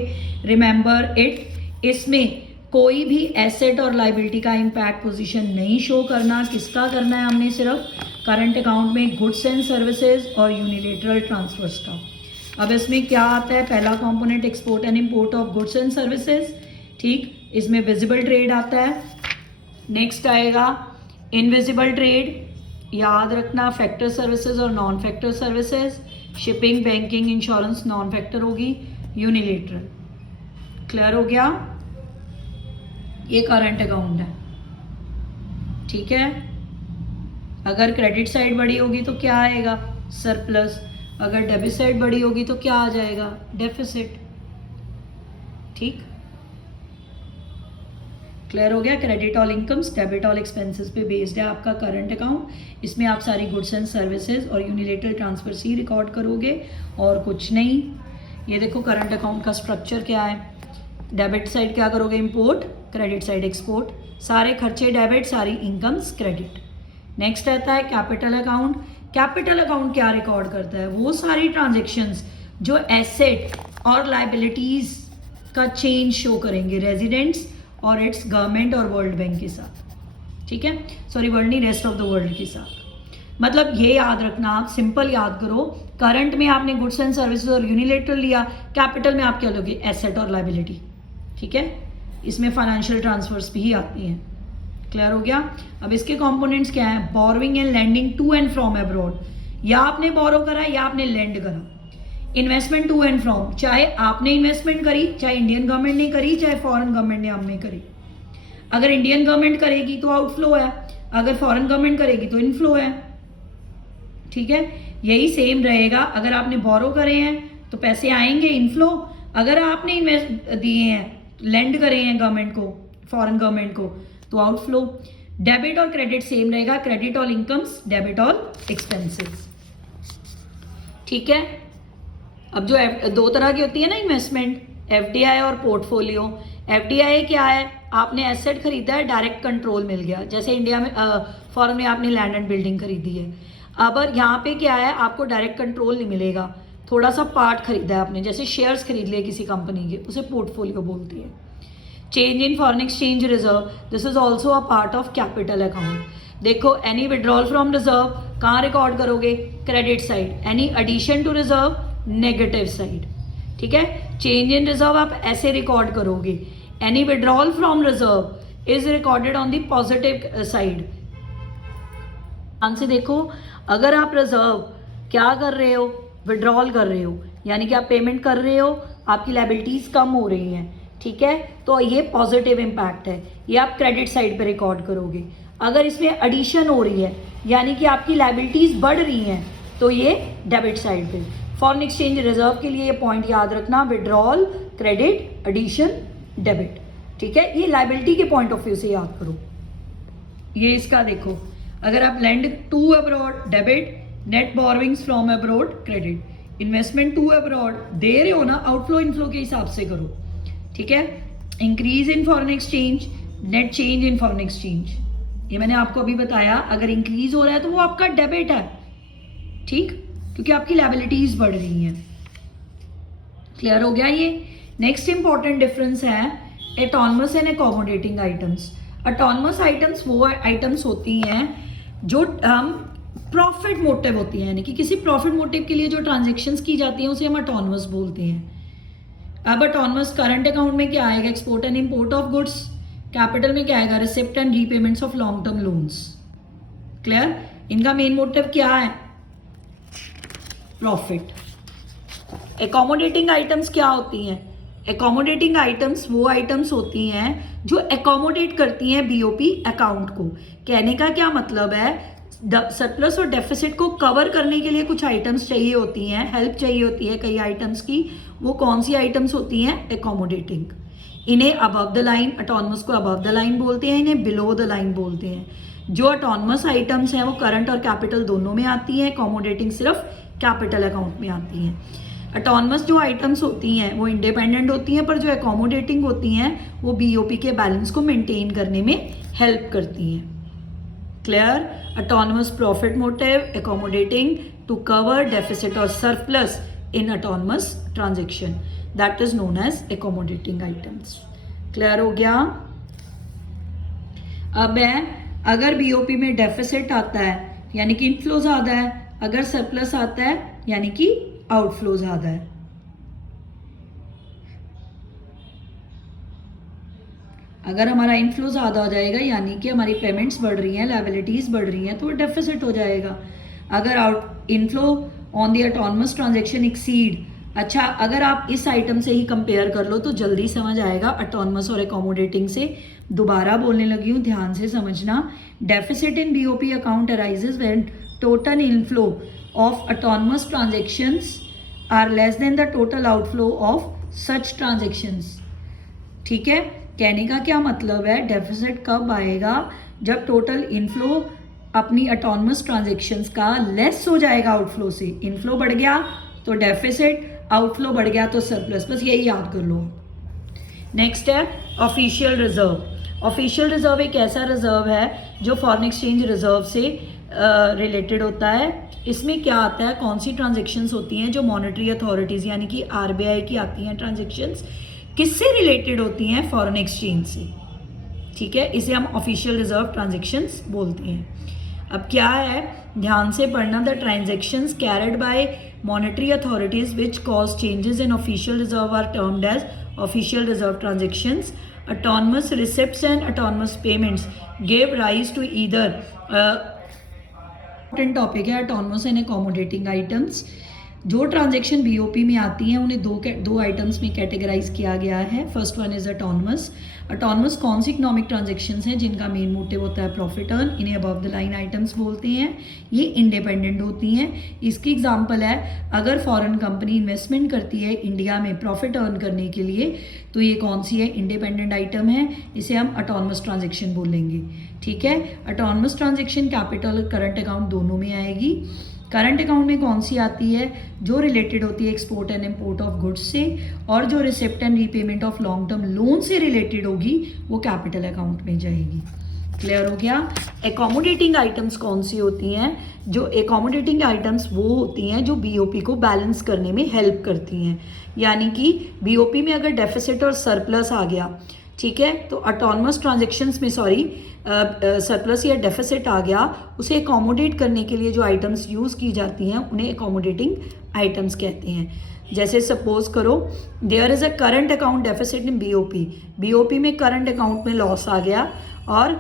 रिमेंबर इट, इसमें कोई भी एसेट और लाइबिलिटी का इम्पैक्ट पोजीशन नहीं शो करना। किसका करना है? हमने सिर्फ करंट अकाउंट में गुड्स एंड सर्विसेज और यूनिलेटरल ट्रांसफर्स का। अब इसमें क्या आता है? पहला component export and import of goods and services, ठीक, इसमें विजिबल ट्रेड आता है। नेक्स्ट आएगा इनविजिबल ट्रेड, याद रखना फैक्टर सर्विसेज और non factor services. Shipping, banking, insurance non factor होगी। यूनिलेटरल, क्लियर हो गया? ये करंट अकाउंट है, ठीक है। अगर क्रेडिट साइड बड़ी होगी तो क्या आएगा? सरप्लस। अगर डेबिट साइड बड़ी होगी तो क्या आ जाएगा? डेफिसिट, ठीक, क्लियर हो गया? Credit all incomes, debit all expenses पे बेस्ड है आपका करंट अकाउंट। इसमें आप सारी गुड्स एंड सर्विसेज और यूनिलेटरल ट्रांसफर्स ही रिकॉर्ड करोगे और कुछ नहीं। ये देखो करंट अकाउंट का स्ट्रक्चर क्या है। डेबिट साइड क्या करोगे? इंपोर्ट, क्रेडिट साइड एक्सपोर्ट, सारे खर्चे डेबिट, सारी इनकम्स क्रेडिट। नेक्स्ट आता है कैपिटल अकाउंट। कैपिटल अकाउंट क्या रिकॉर्ड करता है? वो सारी ट्रांजेक्शन्स जो एसेट और लाइबिलिटीज का चेंज शो करेंगे रेजिडेंट्स और इट्स गवर्नमेंट और वर्ल्ड बैंक के साथ, ठीक है। सॉरी, वर्ल्ड नहीं, रेस्ट ऑफ द वर्ल्ड के साथ। मतलब ये याद रखना, आप सिंपल याद करो, करंट में आपने गुड्स एंड सर्विसेज और यूनिलेटरल लिया, कैपिटल में आप क्या लोगे? एसेट और लाइबिलिटी, ठीक है। इसमें फाइनेंशियल ट्रांसफर्स भी आती हैं, क्लियर हो गया? अब इसके कंपोनेंट्स क्या हैं? Borrowing and lending to and from abroad, या आपने बोरो करा या आपने लैंड करा। इन्वेस्टमेंट टू एंड फ्रॉम, चाहे आपने इन्वेस्टमेंट करी, चाहे इंडियन गवर्नमेंट ने करी, चाहे फॉरेन गवर्नमेंट ने हमने करी। अगर इंडियन गवर्नमेंट करेगी तो आउटफ्लो है, अगर फॉरेन गवर्नमेंट करेगी तो इनफ्लो है, ठीक है। यही सेम रहेगा, अगर आपने बोरो करे हैं तो पैसे आएंगे इनफ्लो, अगर आपने इन्वेस्ट दिए हैं, लेंड करे हैं गवर्नमेंट को, फॉरेन गवर्नमेंट को, तो आउटफ्लो। डेबिट और क्रेडिट सेम रहेगा, credit all incomes, debit all expenses, ठीक है। अब जो 2 तरह की होती है ना इन्वेस्टमेंट, एफडीआई और पोर्टफोलियो। एफडीआई क्या है? आपने एसेट खरीदा है, डायरेक्ट कंट्रोल मिल गया, जैसे इंडिया में फॉरेन में आपने लैंड एंड बिल्डिंग खरीदी है। अब यहाँ पे क्या है? आपको डायरेक्ट कंट्रोल नहीं मिलेगा, थोड़ा सा पार्ट खरीदा है आपने, जैसे शेयर्स खरीद लिए किसी कंपनी के, उसे पोर्टफोलियो बोलती है। Change in foreign exchange reserve, this is also a part of capital account. देखो, एनी विड्रॉल फ्रॉम रिजर्व कहाँ रिकॉर्ड करोगे? Credit side. Any addition to reserve, negative side, ठीक है। चेंज इन रिजर्व आप ऐसे रिकॉर्ड करोगे, any withdrawal from reserve is recorded on the positive side, ध्यान से देखो, अगर आप रिजर्व क्या कर रहे हो, विड्रॉल कर रहे हो, यानी कि आप पेमेंट कर रहे हो, आपकी लाइबिलिटीज कम हो रही हैं, ठीक है, तो ये पॉजिटिव इम्पैक्ट है, ये आप क्रेडिट साइड पे रिकॉर्ड करोगे। अगर इसमें एडिशन हो रही है, यानी कि आपकी लाइबिलिटीज बढ़ रही हैं, तो ये डेबिट साइड पे। फॉरेन एक्सचेंज रिजर्व के लिए ये पॉइंट याद रखना, विड्रॉल, क्रेडिट, एडिशन, डेबिट, ठीक है, ये लाइबिलिटी के पॉइंट ऑफ व्यू से याद करो। ये इसका देखो, अगर आप lend to abroad debit, net borrowings from abroad credit, investment to abroad दे रहे हो ना, आउटफ्लो इनफ्लो के हिसाब से करो, ठीक है। Increase in foreign exchange, net change in foreign exchange, ये मैंने आपको अभी बताया, अगर इंक्रीज हो रहा है तो वो आपका डेबिट है, ठीक, क्योंकि आपकी लायबिलिटीज बढ़ रही हैं। क्लियर हो गया ये। नेक्स्ट इंपॉर्टेंट डिफरेंस है autonomous and accommodating items. Autonomous items वो आइटम्स होती हैं जो प्रॉफिट मोटिव होती हैं, यानी कि किसी प्रॉफिट मोटिव के लिए जो ट्रांजेक्शन्स की जाती हैं उसे हम ऑटोनमस बोलते हैं। अब ऑटोनमस करंट अकाउंट में क्या आएगा, export and import of goods, capital में क्या आएगा, receipt and repayments of long term loans. Clear, इनका मेन मोटिव क्या है, प्रॉफिट। एकोमोडेटिंग आइटम्स क्या होती हैं, एकोमोडेटिंग आइटम्स वो आइटम्स होती हैं जो एकोमोडेट करती हैं बीओपी अकाउंट को। कहने का क्या मतलब है, सरप्लस और डेफिसिट को कवर करने के लिए कुछ आइटम्स चाहिए होती हैं, हेल्प चाहिए होती है कई आइटम्स की, वो कौन सी आइटम्स होती हैं, एकोमोडेटिंग। इन्हें अबव द लाइन, ऑटोनमस को अबव द लाइन बोलते हैं, इन्हें बिलो द लाइन बोलते हैं। जो ऑटोनमस आइटम्स हैं वो करंट और कैपिटल दोनों में आती हैं, एकोमोडेटिंग सिर्फ कैपिटल अकाउंट में आती हैं। ऑटोनमस जो आइटम्स होती हैं वो इंडिपेंडेंट होती हैं, पर जो एकोमोडेटिंग होती हैं वो बीओपी के बैलेंस को मेंटेन करने में हेल्प करती हैं। Clear, autonomous profit motive, accommodating to cover deficit और surplus in autonomous transaction, that is known as accommodating items. Clear हो गया। अब है, अगर बीओपी में डेफिसिट आता है यानी कि इनफ्लो ज़्यादा है, अगर सरप्लस आता है यानी कि आउटफ्लो ज़्यादा है। अगर हमारा इनफ्लो ज़्यादा हो जाएगा यानी कि हमारी पेमेंट्स बढ़ रही हैं, लायबिलिटीज़ बढ़ रही हैं, तो डेफिसिट हो जाएगा। अगर out inflow on the autonomous transaction exceed, अच्छा अगर आप इस आइटम से ही कंपेयर कर लो तो जल्दी समझ आएगा ऑटोनमस और एकोमोडेटिंग से। दोबारा बोलने लगी हूँ, ध्यान से समझना। Deficit in BOP account arises when total inflow of autonomous transactions are less than the total outflow of such transactions. ठीक है, कहने का क्या मतलब है, डेफिसिट कब आएगा, जब टोटल इनफ्लो अपनी ऑटोनमस ट्रांजेक्शंस का लेस हो जाएगा आउटफ्लो से। इनफ्लो बढ़ गया तो डेफिसिट, आउटफ्लो बढ़ गया तो सरप्लस, बस यही याद कर लो। नेक्स्ट है ऑफिशियल रिजर्व। ऑफिशियल रिजर्व एक ऐसा रिजर्व है जो फॉरेन एक्सचेंज रिजर्व से रिलेटेड होता है। इसमें क्या आता है, कौन सी ट्रांजेक्शन्स होती हैं जो मॉनेटरी अथॉरिटीज़ यानी कि आरबीआई की आती हैं ट्रांजेक्शन्स, किससे रिलेटेड होती हैं, फॉरेन एक्सचेंज से। ठीक है, इसे हम ऑफिशियल रिजर्व ट्रांजेक्शन्स बोलते हैं। अब क्या है, ध्यान से पढ़ना, the transactions carried by monetary authorities which cause changes in official reserve are termed as official reserve transactions. Autonomous receipts and autonomous payments give rise to either, important topic है autonomous and accommodating items. जो transaction BOP में आती हैं उन्हें दो items में categorise किया गया है। First one is autonomous. Autonomous कौन सी इकोनॉमिक ट्रांजेक्शन्स हैं जिनका मेन मोटिव होता है प्रॉफिट अर्न, इन्हें अबव द लाइन आइटम्स बोलते हैं। ये इंडिपेंडेंट होती हैं। इसकी एग्जांपल है, अगर फॉरेन कंपनी इन्वेस्टमेंट करती है इंडिया में प्रॉफिट अर्न करने के लिए, तो ये कौन सी है, इंडिपेंडेंट आइटम है, इसे हम ऑटोनमस ट्रांजेक्शन बोलेंगे। ठीक है, ऑटोनमस ट्रांजेक्शन कैपिटल और करंट अकाउंट दोनों में आएगी। करंट अकाउंट में कौन सी आती है, जो रिलेटेड होती है export and import of goods से, और जो receipt and repayment of long term loan से रिलेटेड होगी वो कैपिटल अकाउंट में जाएगी। क्लियर हो गया। एकोमोडेटिंग आइटम्स कौन सी होती हैं, जो एकोमोडेटिंग आइटम्स वो होती हैं जो बीओपी को बैलेंस करने में हेल्प करती हैं। यानी कि बीओपी में अगर डेफिसिट और सरप्लस आ गया, ठीक है, तो ऑटोनमस ट्रांजेक्शन्स में सरप्लस या डेफिसिट आ गया, उसे एकोमोडेट करने के लिए जो आइटम्स यूज़ की जाती हैं उन्हें एकोमोडेटिंग आइटम्स कहते हैं। जैसे सपोज करो there is a current account deficit in BOP, BOP में करंट अकाउंट में लॉस आ गया और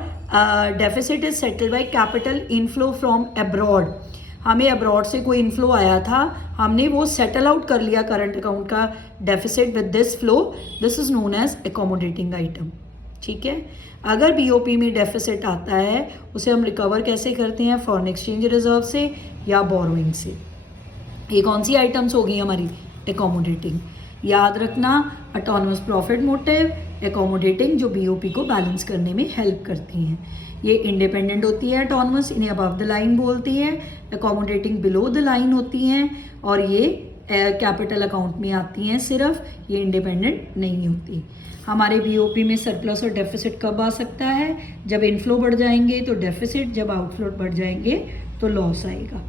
deficit is settled by capital inflow from abroad, हमें अब्रॉड से कोई इनफ्लो आया था, हमने वो सेटल आउट कर लिया करंट अकाउंट का deficit with this flow, this is known as accommodating item. ठीक है, अगर बीओपी में डेफिसिट आता है उसे हम रिकवर कैसे करते हैं, फॉरेन एक्सचेंज रिजर्व से या बोरोइंग से। ये कौन सी आइटम्स होगी हमारी, एकोमोडेटिंग। याद रखना ऑटोनमस प्रॉफिट मोटिव, एकोमोडेटिंग जो बीओपी को बैलेंस करने में हेल्प करती हैं। ये इंडिपेंडेंट होती है ऑटोनमस, इन्हें अबव द लाइन बोलती है, एकोमोडेटिंग बिलो द लाइन होती हैं और ये कैपिटल अकाउंट में आती हैं सिर्फ, ये इंडिपेंडेंट नहीं होती। हमारे बीओपी में सरप्लस और डेफिसिट कब आ सकता है, जब इनफ्लो बढ़ जाएंगे तो डेफिसिट, जब आउटफ्लो बढ़ जाएंगे तो लॉस आएगा।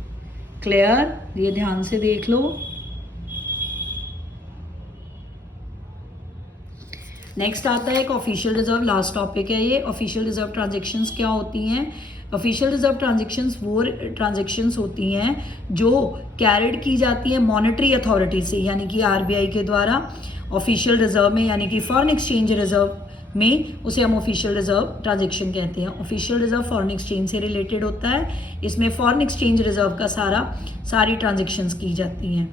क्लियर, ये ध्यान से देख लो। नेक्स्ट आता है एक ऑफिशियल रिजर्व, लास्ट टॉपिक है ये। ऑफिशियल रिजर्व ट्रांजेक्शन्स क्या होती हैं, ऑफिशियल रिजर्व ट्रांजेक्शन्स वो ट्रांजेक्शन्स होती हैं जो कैरिड की जाती है मॉनेटरी अथॉरिटी से, यानी कि आरबीआई के द्वारा ऑफिशियल रिजर्व में, यानी कि फॉरेन एक्सचेंज रिजर्व में, उसे हम ऑफिशियल रिजर्व ट्रांजेक्शन कहते हैं। ऑफिशियल रिजर्व फॉरेन एक्सचेंज से रिलेटेड होता है, इसमें फॉरेन एक्सचेंज रिजर्व का सारी ट्रांजेक्शन्स की जाती हैं।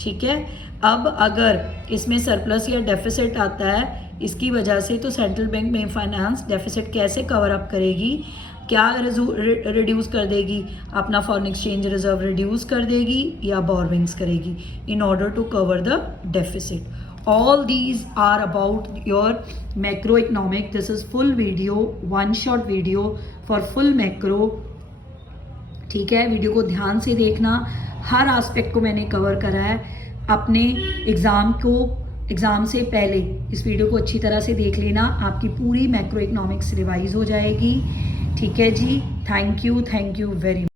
ठीक है, अब अगर इसमें सरप्लस या डेफिसिट आता है इसकी वजह से, तो सेंट्रल बैंक में फाइनेंस डेफिसिट कैसे कवर अप करेगी, क्या रिड्यूस कर देगी, अपना फॉरेन एक्सचेंज रिजर्व रिड्यूस कर देगी या बोरोइंग्स करेगी in order to cover the deficit. All these are about your macroeconomic. This is full video, one shot video for full macro. ठीक है, वीडियो को ध्यान से देखना, हर एस्पेक्ट को मैंने कवर करा है। अपने एग्ज़ाम से पहले इस वीडियो को अच्छी तरह से देख लेना, आपकी पूरी मैक्रो इकोनॉमिक्स रिवाइज हो जाएगी। ठीक है जी, थैंक यू वेरी मच।